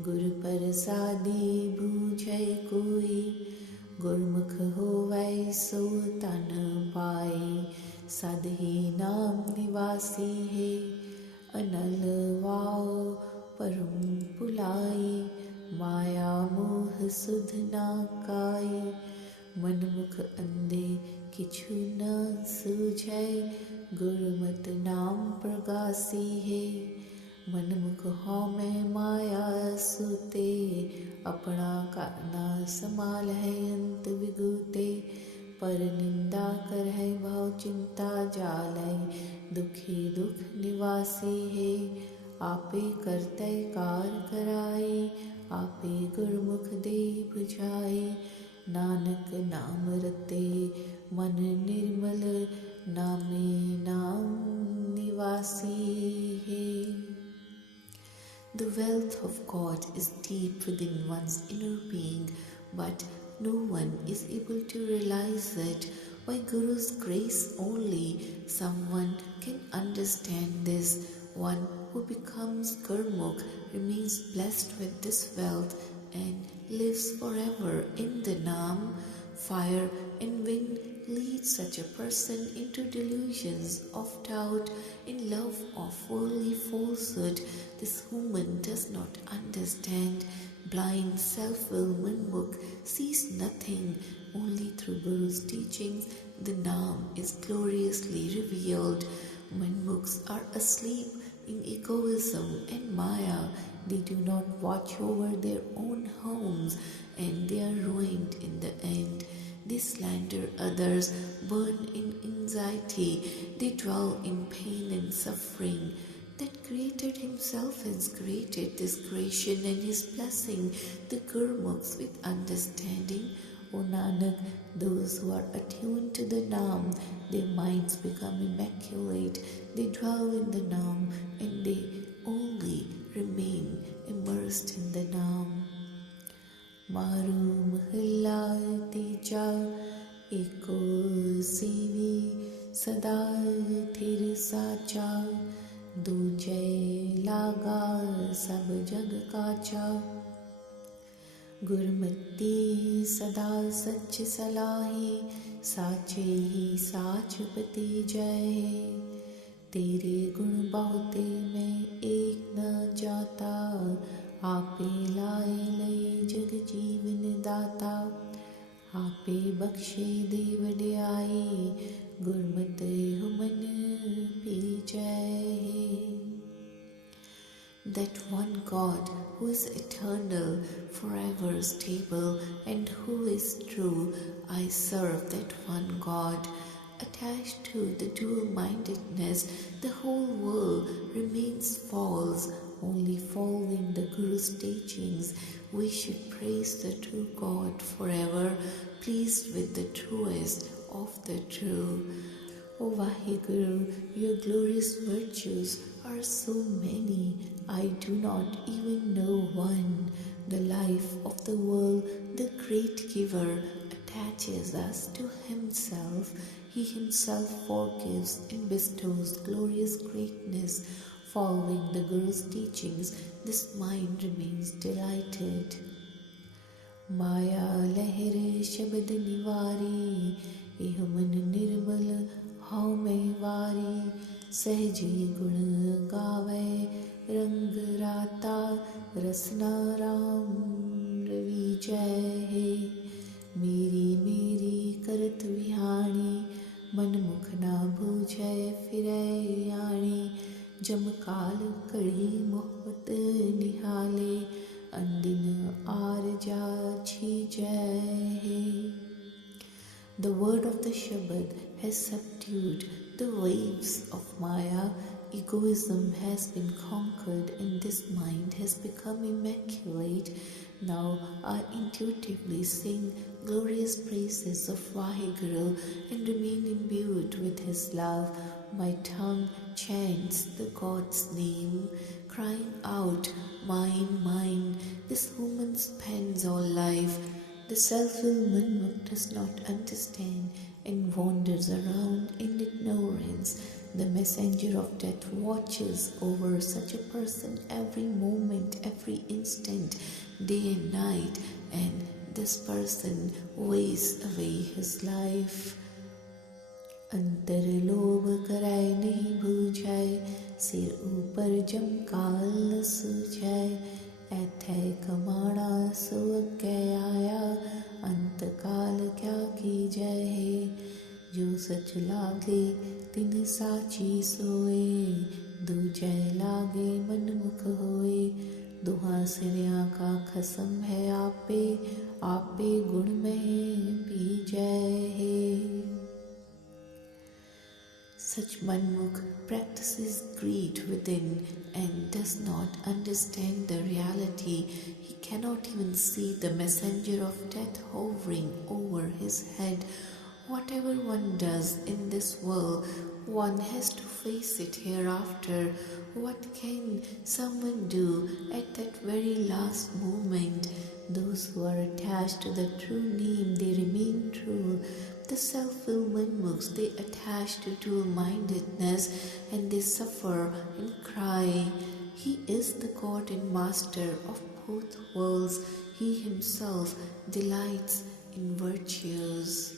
गुर प्रसादी बूझै कोई। गुरमुख होवै सो तन पाए, सदहि नाम निवासी है। अनल वाओ परम पुलाई, माया मोह सुध ना काई। मनमुख अंधे किछु न सूझै, गुरुमत नाम प्रगासी है। मनमुख हौमै माया सूते, अपना काना समाल है अंत विगूते। पर निंदा कर है भाव चिंता जालय, दुखी दुख निवासी है। आपे करतै कार कराए, आपे गुरमुख दे बुझाए। नानक नाम रते मन निर्मल, नामे नाम निवासी है। The wealth of God is deep within one's inner being, but no one is able to realize it. By Guru's grace only, someone can understand this. One who becomes Gurmukh remains blessed with this wealth and lives forever in the Naam. Fire and wind lead such a person into delusions of doubt, in love of worldly falsehood. This woman does not understand. Blind, self-will Manmukh sees nothing. Only through Guru's teachings the Naam is gloriously revealed. Manmukhs are asleep in egoism and Maya. They do not watch over their own homes, and they are ruined in the end. They slander others, burn in anxiety, they dwell in pain and suffering. that Creator Himself has created this creation and is blessing the Gurmukhs with understanding. O Nanak, those who are attuned to the Naam, their minds become immaculate. They dwell in the Naam and they only remain immersed in the Naam. Maru Mahalla Tija Eko Sevi Sada Thir Sacha Duje Laga Sab Jag Kacha Gurmati Sada Sach Salahi Sache Hi Sachpati Jai Tere Gun Bahute Mein Ek Na Jata आपे लाए लय जग जीवन दाता आपे बख्शे दे वड्याई Gurmat human P जय. That one God who is eternal, forever stable, and who is true, I serve that one God. Attached to the dual-mindedness, the whole world remains false. Only following the Guru's teachings, we should praise the true God forever, pleased with the truest of the true. O Vaheguru, your glorious virtues are so many, I do not even know one. The life of the world, the great giver, attaches us to Himself. He Himself forgives and bestows glorious greatness. Following the Guru's teachings, this mind remains delighted. Maya lehre shabad nivari, ihuman nirmal haume vari, sehji gun gave rang rata rasna ram ravi jai. Meri meri karat vihani, man mukh na bhujai firai yani. जम काल कड़ी मोहब्बत निहाले अंदिन आरजा छी जय. The word of the Shabad has subdued the waves of Maya. Egoism has been conquered and this mind has become immaculate. Now I intuitively sing glorious praises of Vaheguru and remain imbued with His love. My tongue chants the God's name, crying out, mine, mine. This woman spends all life. The self-willed Manmukh does not understand and wanders around in ignorance. The messenger of death watches over such a person every moment, every instant, day and night, and this person wastes away his life. अंतर लोभ कराए नहीं बूझाए, सिर ऊपर जम काल सूझाए, ऐथे कमाना सो अज्ञे आया, अंत काल क्या की जय. जो सच लागे तिन साची सोए, दूजे लागे मनमुख होए, दुहा सिरिया का खसम है आपे, आपे गुण में पी जय. Such Manmukh practices greed within and does not understand the reality. He cannot even see the messenger of death hovering over his head. Whatever one does in this world, one has to face it hereafter. What can someone do at that very last moment? Those who are attached to the true name, they remain true. The self-willed Manmukhs, they attach to dual-mindedness and they suffer and cry. He is the God and Master of both worlds. He Himself delights in virtues.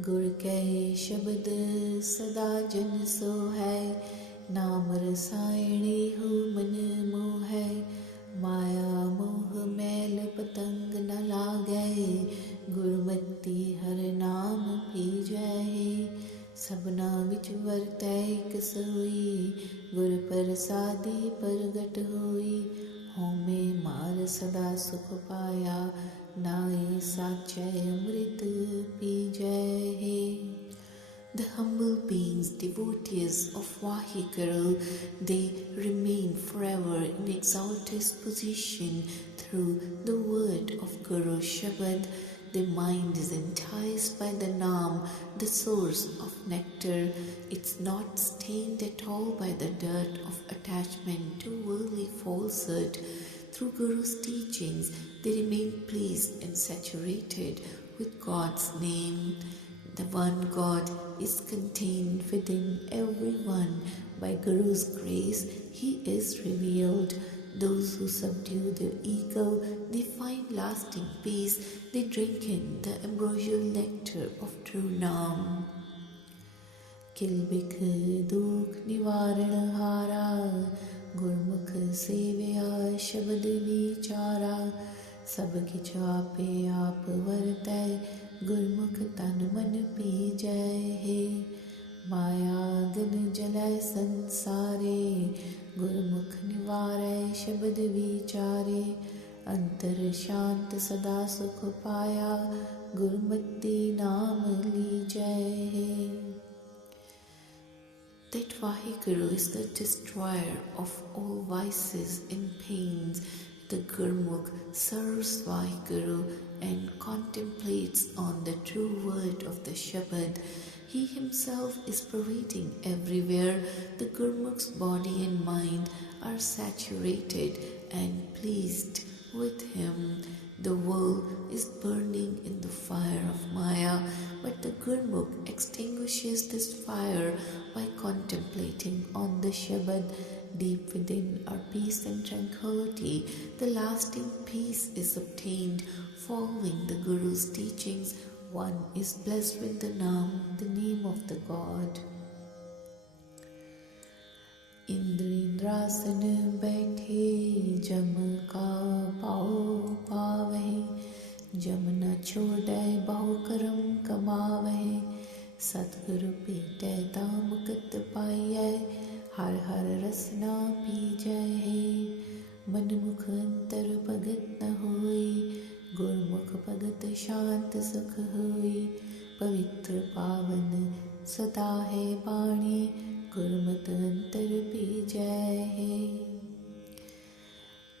Gur ke shabad sada jan so hai, naam rasayani hu man moh hai, maya moh mail patang na lage, Gurmat हर नाम P जय. सबना विच वरतै एक सोई, गुर प्रसादी प्रगट होई, होमे मार सदा सुख पाया, नाए साचै अमृत पी जय. The humble beings, devotees of Vaheguru, they remain forever in exalted position through the word of Guru Shabad. Their mind is enticed by the Naam, the source of nectar. It's not stained at all by the dirt of attachment to worldly falsehood. Through Guru's teachings, they remain pleased and saturated with God's name. The one God is contained within everyone. By Guru's grace, He is revealed. Those who subdue their ego, they find lasting peace. They drink in the ambrosial nectar of true Naam. Kilbik dukh nivaran hara, Gurmukh sevya shabad vichara, Sab kich ape aap vartay, Gurmukh tan man pijay hai. Maya gan jalay sansare, Gurmukh nivaray shabad vichare, Antar shant sada sukh paya, Gurmati naam lijay hai. That Vaheguru is the destroyer of all vices and pains. The Gurmukh serves Vaheguru and contemplates on the true word of the Shabad. He himself is pervading everywhere. The Gurmukh's body and mind are saturated and pleased with him. The world is burning in the fire of Maya, but the Gurmukh extinguishes this fire by contemplating on the Shabad. Deep within are peace and tranquility. The lasting peace is obtained following the Guru's teachings. One is blessed with the Naam, the name of the God. इंद्रासन बैठे जम का पाओ पावहे, जम न छोड़े बहु करम कमावहे, सतगुरु पीटे तामुकत पाइये, हर हर रसना पीजै हे। मन मुख अंतर भगत न होई, गुरमुख भगत शांत सुख होई, पवित्र पावन सदा है बाणी, गुरमत अंतर पीजै हे।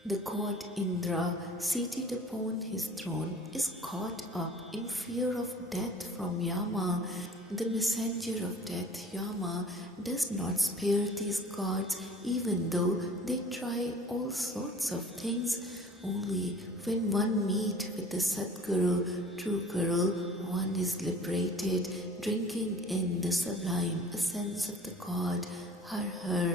The god Indra, seated upon his throne, is caught up in fear of death from Yama. The messenger of death, Yama, does not spare these gods, even though they try all sorts of things. Only when one meets with the Satguru, true Guru, one is liberated, drinking in the sublime essence of the God, Har Har.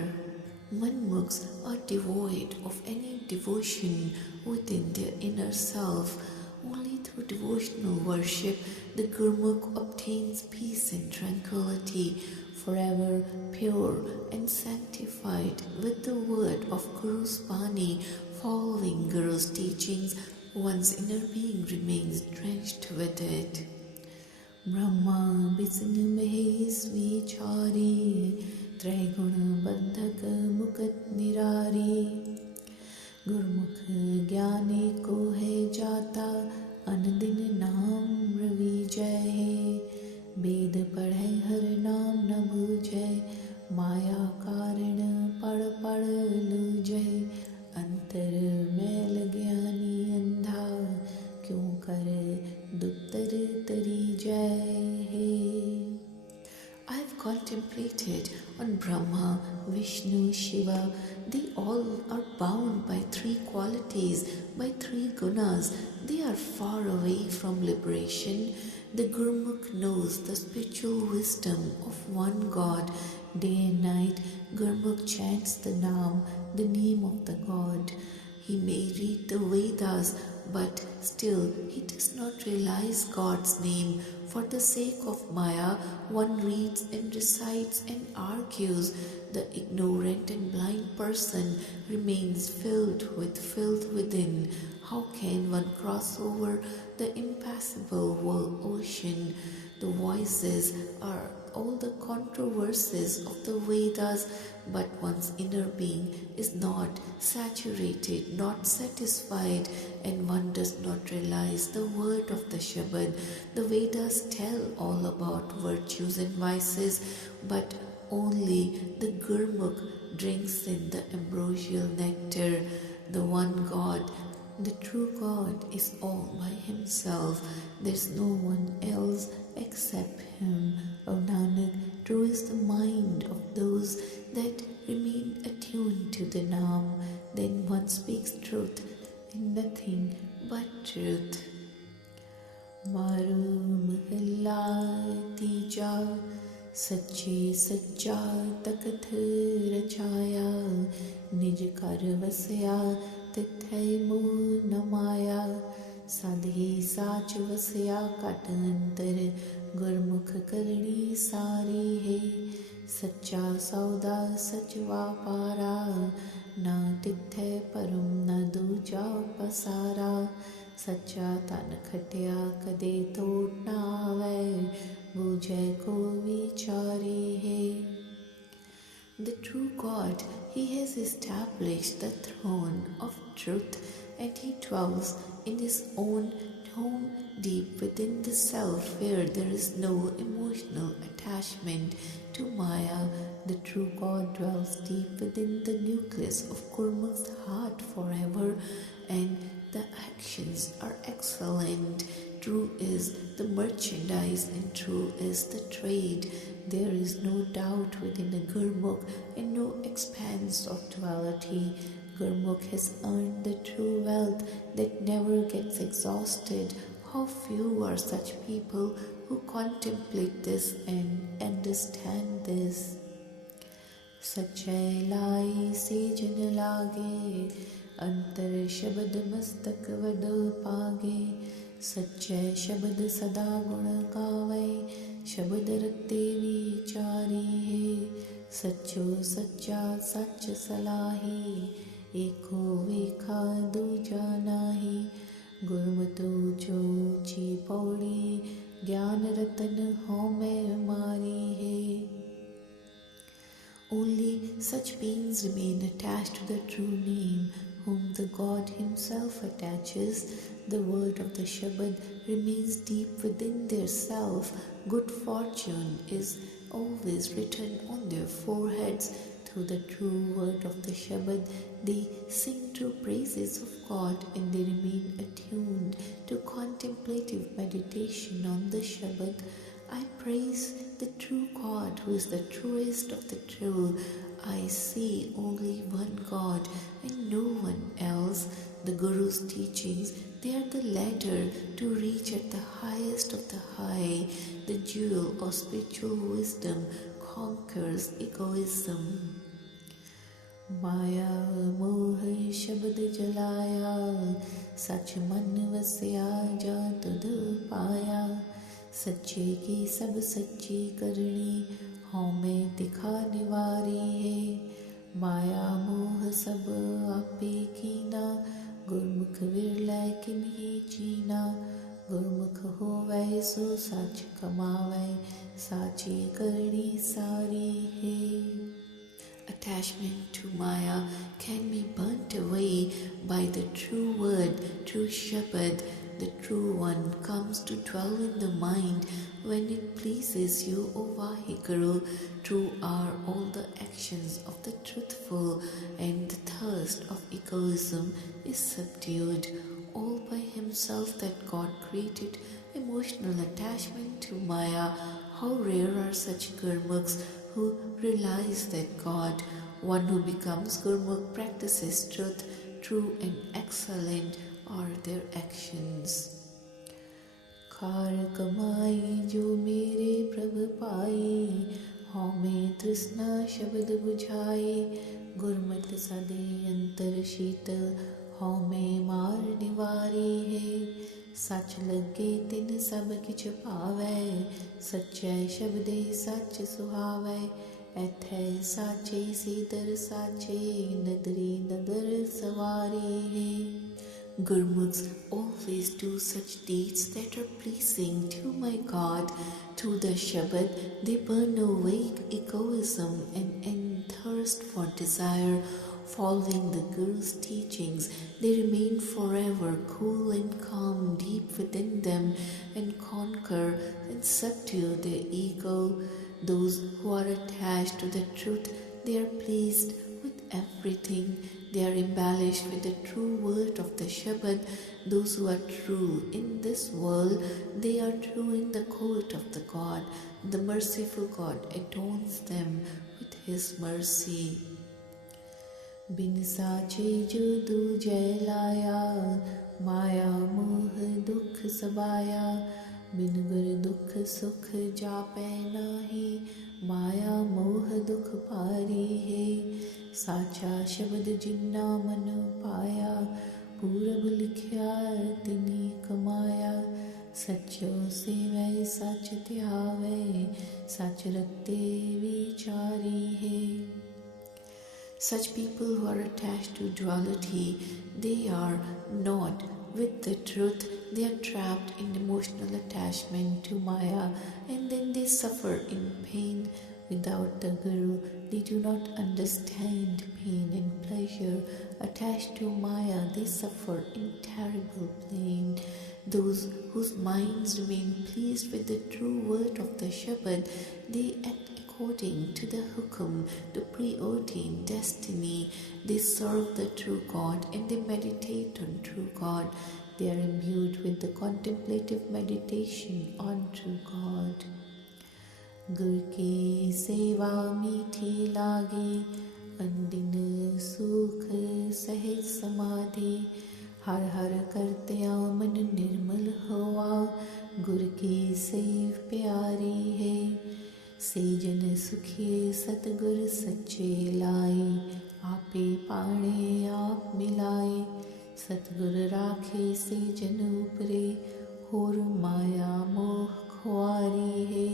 Manmukhs are devoid of any devotion within their inner self. Only through devotional worship the Gurmukh obtains peace and tranquility, forever pure and sanctified with the word of Guru's Bani. Following Guru's teachings, one's inner being remains drenched with it. Brahma Vishnu Mahesh Vichari, Triguna Bandhak Mukat Nirari, Gurmukh Gyani ko hai jata, Anandin Naam Ravi Jai hai, Ved Padhe Har Naam Na Bujai, Maya Karan Pad Pad Lujai, Antar Mail Gyani Andha, Kyun Kar Duttar Tari Jai hai. I have contemplated on Brahma, Vishnu, Shiva. They all are bound by three qualities, by three gunas. They are far away from liberation. The Gurmukh knows the spiritual wisdom of one God. Day and night, Gurmukh chants the Naam, the name of the God. He may read the Vedas, but still he does not realize God's name. For the sake of Maya, one reads and recites and argues. The ignorant and blind person remains filled with filth within. How can one cross over the impassable world ocean? The the voices are all the controversies of the Vedas, but one's inner being is not saturated, not satisfied, and one does not realize the word of the Shabad. The Vedas tell all about virtues and vices, but only the Gurmukh drinks in the ambrosial nectar. The one God, the true God, is all by himself. There's no one else except him. O Nanak, true is the mind of those that remain attuned to the Naam. Then one speaks truth and nothing but truth. Maru Mahalla Tija Sache Sacha Takat Rachaya Nij Kar Vasya Tithai Mo Namaya Sadhi Sach Vasya Katantar Gurmukh Karni Sari Hai Sacha Sauda Sach Vapara Na Tithai Parum Na Duja Pasara Sacha Tan Khatya Kade Tod Na Avai Bujai Ko Vichari Hai. The true God, he has established the throne of truth, and he dwells in his own home deep within the self, where there is no emotional attachment to Maya. The true God dwells deep within the nucleus of Gurmukh's heart forever, and the actions are excellent. True is the merchandise and true is the trade. There is no doubt within a Gurmukh and no expanse of duality. Gurmukh has earned the true wealth that never gets exhausted. How few are such people who contemplate this and understand this. Sachai lai se jan lage, antar shabad mastak vad page. Sachai shabad sada gun gavai, shabad rakte vichari hai. Sacho sacha sach salahi, eko vekha duja nahi. Gurmatu jo chi pauri, gyan ratan home mari hai. Only such beings remain attached to the true name, whom the God himself attaches. The word of the Shabad remains deep within their self. Good fortune is always written on their foreheads. Through the true word of the Shabad, they sing true praises of God, and they remain attuned to contemplative meditation on the Shabad. I praise the true God, who is the truest of the true. I see only one God and no one else. The Guru's teachings, they are the ladder to reach at the highest of the high. The jewel of spiritual wisdom conquers egoism. Maya moh shabad jalaya, sach man vasya jatud paya. सच्चे की सब सच्ची करनी, हौं में दिखा निवारी है. माया मोह सब आपे कीना, गुरमुख विरलै किन्ही चीना. गुरमुख होवै सो सच कमावै, साची करनी सारी है. Attachment to Maya can be burnt away by the true word, true Shabad. The true one comes to dwell in the mind when it pleases you, O Vaheguru. True are all the actions of the truthful, and the thirst of egoism is subdued. All by himself that God created emotional attachment to Maya. How rare are such Gurmukhs who realize that God, one who becomes Gurmukh, practices truth. True and excellent are their actions. खार कमाई जो मेरे प्रभ पाई, हौं में तृष्णा शब्द बुझाई. गुरमत सदे अंतर शीतल, हौं में मार निवारी है. सच लगे तिन सब किछ पावै, सच्चै शब्दे सच सुहावै. एथै साचे सीदर साचे, नदरी नदर सवारी है. Gurmukhs always do such deeds that are pleasing to my God. Through the Shabad, they burn away egoism and end thirst for desire. Following the Guru's teachings, they remain forever cool and calm deep within them and conquer and subdue their ego. Those who are attached to the truth, they are pleased with everything. They are embellished with the true word of the Shabad. Those who are true in this world, they are true in the court of the God. The merciful God adorns them with His mercy. बिन साचे जो दूजे लाया, माया मोह दुख सबाया, बिन गुर दुख सुख जापै नाही, माया मोह दुख पारी है। साचा शब्द जिन्ना मन पाया, पूरब लिखिया तिनी कमाया, सचो सेवै सच ध्यावै, सच रते विचारी है। Such people who are attached to duality, they are not with the truth. They are trapped in emotional attachment to Maya, and then they suffer in pain. Without the Guru, they do not understand pain and pleasure. Attached to Maya, they suffer in terrible pain. Those whose minds remain pleased with the true word of the Shabad, they act according to the hukum, the preordained destiny. They serve the true God and they meditate on true God. They are imbued with the contemplative meditation on true God. Gur ki seva meethi lagi, andin sukh sehaj samadhi, har har karte man nirmal hoa, gur ki sev pyari hai। सेजन सुखिए सतगुर सच्चे लाए, आपे पाणे आप मिलाए, सतगुर राखे सेजन उपरे, होर माया मोह खुआरी है।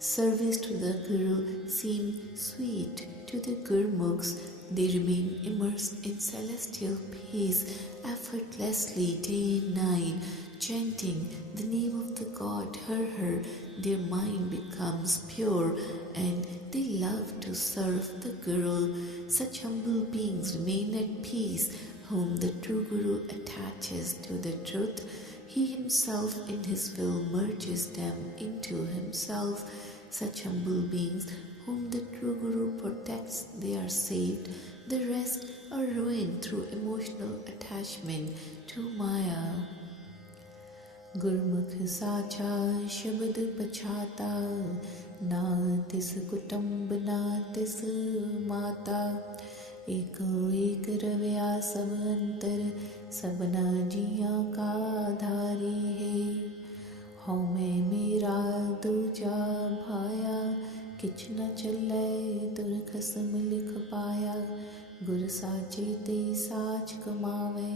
Service to the Guru seemed sweet to the Gurmukhs. They remain immersed in celestial peace, effortlessly day and night, chanting the name of the God Har Har. Their mind becomes pure and they love to serve the Guru. Such humble beings remain at peace, whom the true Guru attaches to the truth. He himself in his will merges them into himself. Such humble beings whom the true Guru protects, they are saved. The rest are ruined through emotional attachment to Maya. गुरमुख साचा शब्द पछाता, ना तिस कुटुंब ना तिस माता, एको एक रव्या सब अंतर, सबना जिया का आधारी है। हौ मैं मेरा दूजा भाया, किछ न चलै तुर खसम लिख पाया, गुर साचे ते साच कमावे,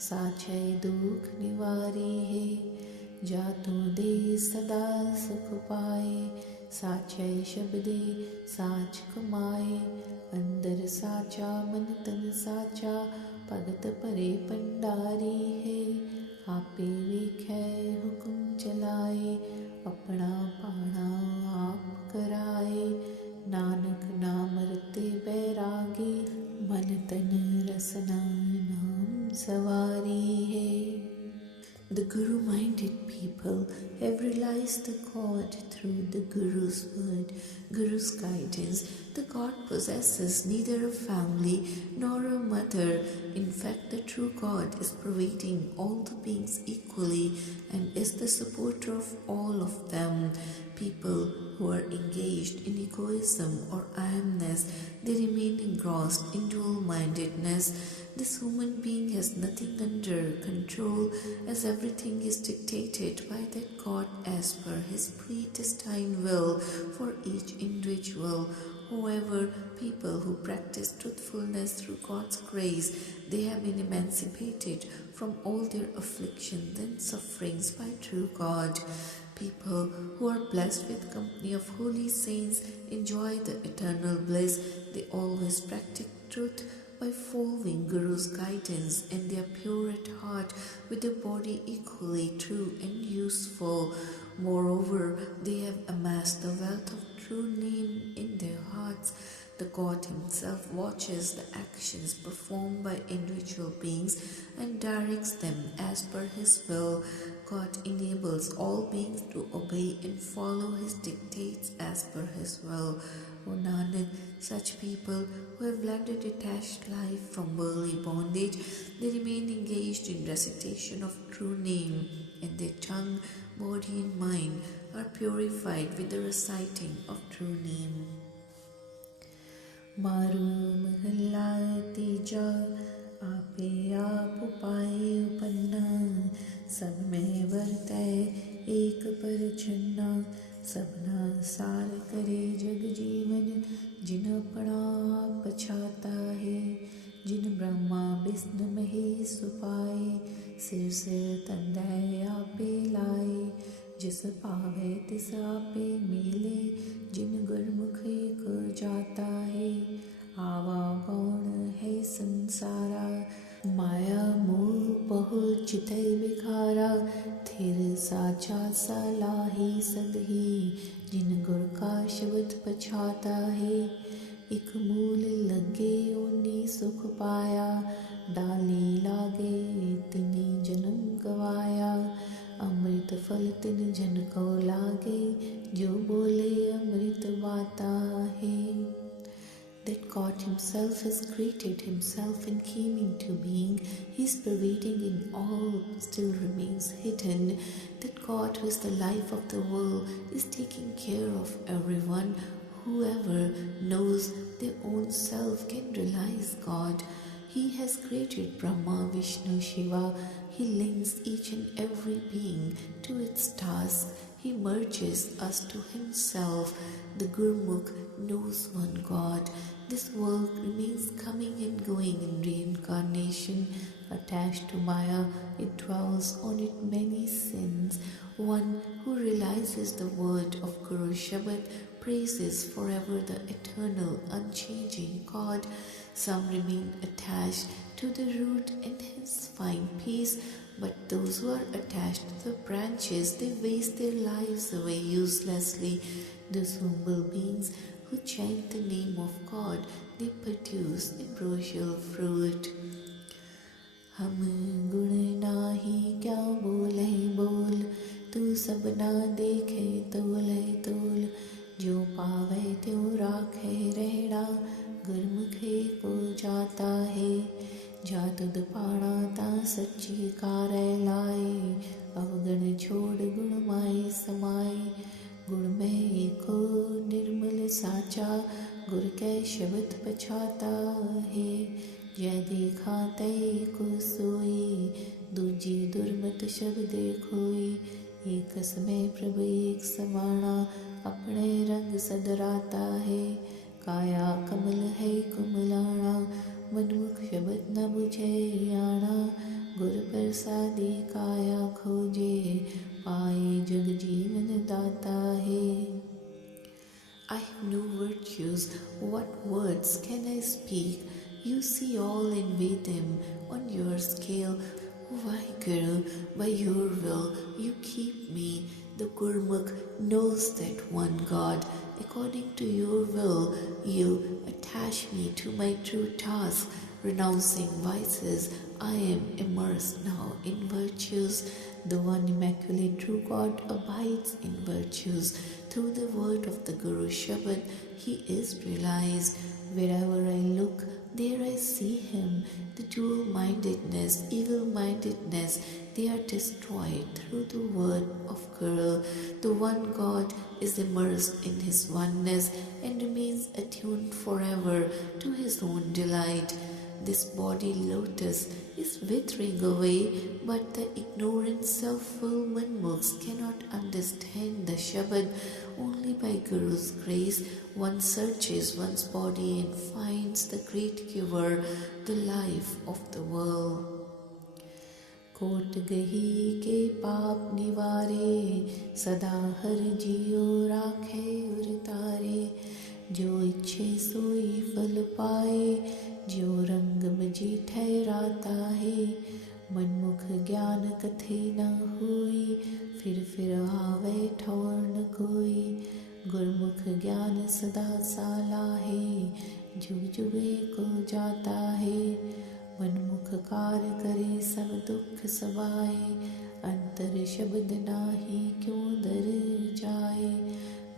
साचे दुख निवारी है। जातु दे सदा सुख पाए, साचे शब्दे साच कमाए, अंदर साचा मन तन साचा, भगत परे भंडारी है। आपे वेखै हुक्म चलाए, अपना पाना आप कराए, नानक नाम रते बैरागी, मन तन रसना नाम सवारी है। The Guru-minded people have realized the God through the Guru's word, Guru's guidance. The God possesses neither a family nor a mother. In fact, the true God is pervading all the beings equally and is the supporter of all of them. People who are engaged in egoism or I amness, they remain engrossed in dual-mindedness. This human being has nothing under control, as everything is dictated by that God as per his predestined will for each individual. However, people who practice truthfulness through God's grace, they have been emancipated from all their afflictions and sufferings by true God. People who are blessed with company of holy saints enjoy the eternal bliss. They always practice truth by following Guru's guidance, and they are pure at heart, with a body equally true and useful. Moreover, they have amassed the wealth of true name in their hearts. The God himself watches the actions performed by individual beings and directs them as per his will. God enables all beings to obey and follow his dictates as per his will. O Nanak, such people who have led a detached life from worldly bondage, they remain engaged in recitation of true name, and their tongue, body and mind are purified with the reciting of true name. मारू महला तीजा आपे आप पाए उपन्ना सब में वर्तै एक पर छन्ना सबना सार करे जग जीवन जिन अपना आप पछाता है जिन ब्रह्मा विष्णु महेश सुपाए सिर सिर तंदै आपे लाए जिस पावे तिस आपे मिले जिन गुरमुख एक जाता है आवा गौण है संसारा माया मोह बहुत चितै बिखारा थिर साचा सलाही सदही जिन गुर का शब्द पछाता है एक मूल लगे ओनी सुख पाया डाली लागे तिनी जन्म गवाया अमृत फल तिन जन को लागे जो बोले अमृत बाता है. That God himself has created himself and came into being, he is pervading in all, still remains hidden. That God who is the life of the world is taking care of everyone. Whoever knows their own self can realize God. He has created Brahma, Vishnu, Shiva. He links each and every being to its task. He merges us to himself. The Gurmukh knows one God. This world remains coming and going in reincarnation. Attached to Maya, it dwells on it many sins. One who realizes the word of Guru Shabad praises forever the eternal, unchanging God. Some remain attached to the root and hence find peace, but those who are attached to the branches, they waste their lives away uselessly. Those humble beings who chant the name of God, they produce ambrosial fruit. हम गुण नाही क्या बोले बोल तू सबना देखे तोले तोल जो पावे त्यो राखे रहना गुरमुखे को जाता है जा तुद पाणा ता सच्ची कारे लाए अवगण छोड़ गुण माए समाए गुण में एको निर्मल साचा गुर के शब्द पछाता है जय देखा तय को सोई दूजी दुर्मत शब्द देखोई एक समय प्रभ एक समाना अपने रंग सदराता है काया कमल है कुमलाना मनमुख शब्द न बुझे आना गुर प्रसादी काया खोजे पाए जग जीवन दाता है. I have no virtues, what words can I speak? You see all and weigh them on your scale. Why, Guru, by your will you keep me. The Gurmukh knows that one God. According to your will, you attach me to my true task. Renouncing vices, I am immersed now in virtues. The one immaculate true God abides in virtues. Through the word of the Guru Shabad, he is realized. Wherever I look, there I see him. The dual-mindedness, evil-mindedness, they are destroyed through the word of Guru. The one God is immersed in his oneness and remains attuned forever to his own delight. This body lotus is withering away, but the ignorant self-will manmukhs cannot understand the Shabad. Only by Guru's grace one searches one's body and finds the great giver, the life of the world. कोट गही के पाप निवारे सदा हर जियो राखे उर तारे जो इच्छे सोई फल पाए जो रंग मजी ठहराता है। मनमुख ज्ञान कथे न होई, फिर आवे ठौर न कोई। गुरमुख ज्ञान सदा साला है, जुग जुगे को जाता है। मनमुख कार करे सब दुख सबाए, अंतर शब्द नाही क्यों दर जाए।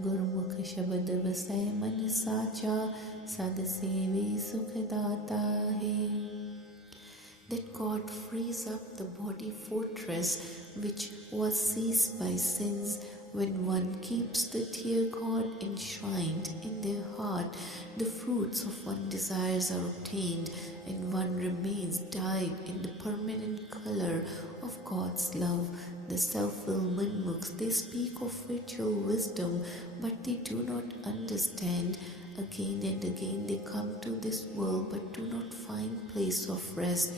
गुरमुख शब्द बसै मन साचा, सद सेवे सुख दाता है। That God frees up the body fortress which was seized by sins. When one keeps the dear God enshrined in their heart, the fruits of one's desires are obtained, and one remains dyed in the permanent color of God's love. The self-willed manmukhs, they speak of virtual wisdom, but they do not understand. Again and again they come to this world but do not find place of rest.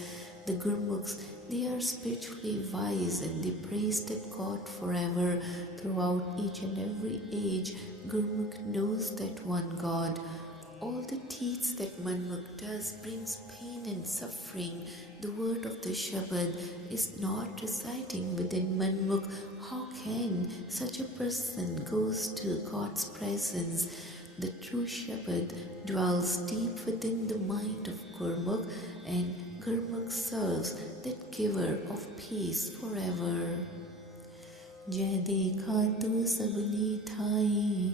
The Gurmukhs, they are spiritually wise and they praise that God forever. Throughout each and every age, Gurmukh knows that one God. All the deeds that Manmukh does brings pain and suffering. The word of the Shabad is not residing within Manmukh. How can such a person goes to God's presence? The true Shabad dwells deep within the mind of Gurmukh, and Gurmukh serves that giver of peace forever. जय देखा तू सबनी ठाई,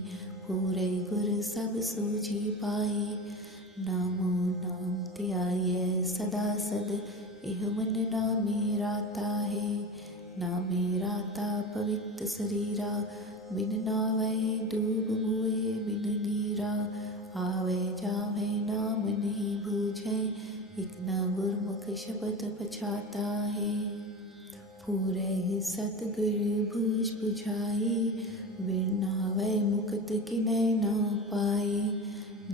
पूरे गुर सब सूझी पाई। नामो नाम त्याये सदा सद, इह मन नामे राता है। नामे राता पवित्र शरीरा, बिन नावे डूब हुए बिन नीरा। आवे जावे नाम नहीं बूझे, एक ना गुरमुख शब्द पछाता है। पूरे सतगुर बूझ बुझाई, बिन नावे मुक्त किनै ना पाई।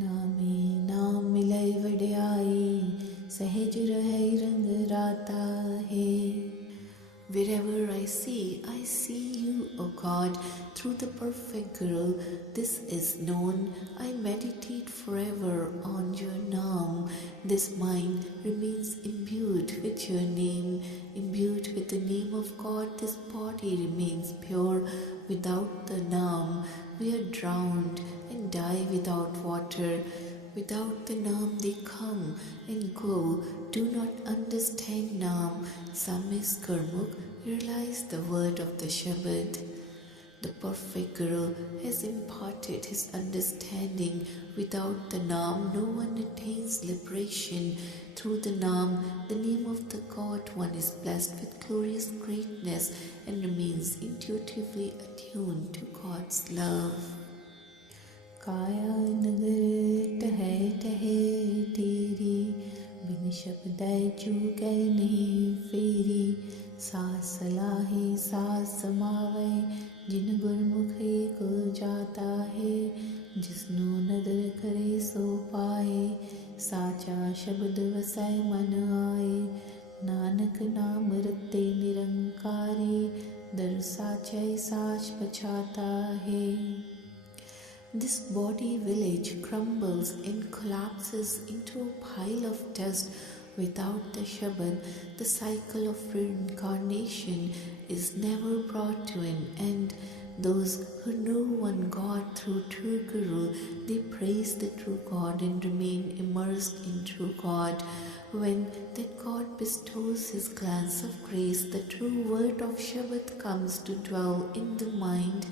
नामे नाम मिलै वड्याई, सहज रहै रंग राता है। Wherever I see you, O God, through the perfect Guru. This is known. I meditate forever on your Naam. This mind remains imbued with your name. Imbued with the name of God, this body remains pure. Without the Naam, we are drowned and die without water. Without the Naam, they come and go, do not understand Naam. Some is Gurmukh, realize the word of the Shabad. The perfect Guru has imparted his understanding. Without the Naam, no one attains liberation. Through the Naam, the name of the God, one is blessed with glorious greatness and remains intuitively attuned to God's love. काया नगर टहै टहै तेरी, बिन शब्दै चूकै नहीं फेरी। सास सलाहे सास समावै, जिन गुरमुख को जाता है। जिसनु नदर करे सो पाए, साचा शब्द वसै मन आए। नानक नाम रते निरंकारी, दर साचै साच पछाता है। This body village crumbles and collapses into a pile of dust. Without the Shabad, the cycle of reincarnation is never brought to an end. Those who know one God through true Guru, they praise the true God and remain immersed in true God. When that God bestows his glance of grace, the true word of Shabad comes to dwell in the mind.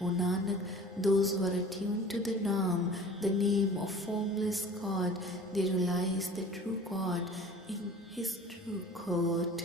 O Nanak, those who are attuned to the Naam, the name of formless God, they realize the true God in his true court.